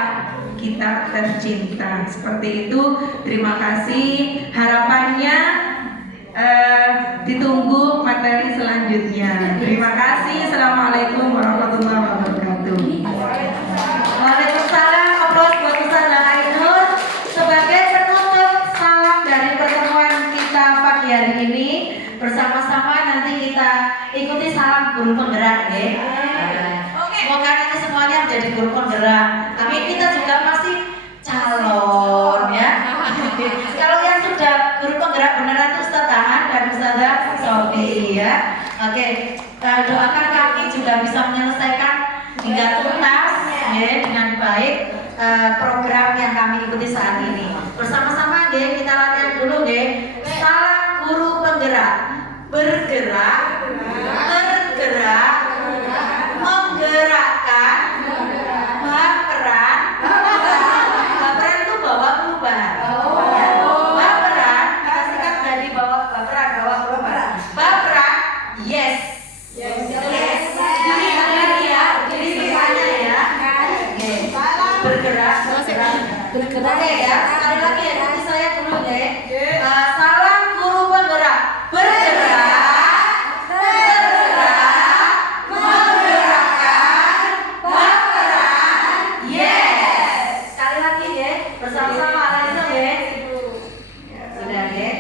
kita tercinta. Seperti itu, terima kasih. Harapannya ditunggu materi selanjutnya. Terima kasih. Assalamualaikum warahmatullahi wabarakatuh. Waalaikumsalam. Aplaus buat Ustazah Ainur. Sebagai penutup salam dari pertemuan kita pagi hari ini, bersama-sama nanti kita ikuti salam guru penggerak ya. Semoga nanti semuanya menjadi guru penggerak. Tapi kita juga masih calon ya. Kalau yang sudah guru penggerak beneran itu Ustazah Tahan dan Ustazah Sofi ya. Oke, doakan kami juga bisa menyelesaikan hingga tuntas ya, dengan baik program yang kami ikuti saat ini. Bersama-sama ya, kita latihan dulu ya. Salam guru penggerak. Bergerak, bergerak, menggerakkan, baperan. Baperan itu bawa perubahan. Ya. Baperan kita singkat jadi bawa baperan, bawa perubahan. Baperan, yes. Yes. Jadi ya, jadi sisanya ya. Oke. Bergerak, bergerak. Oke ya, sekali lagi ya, nanti saya dulu ya. Salam guru penggerak. Bergerak, bergerak, menggerakkan, baperan, yes. Sekali lagi ya, bersama-sama Alisa ya. Sudah ya.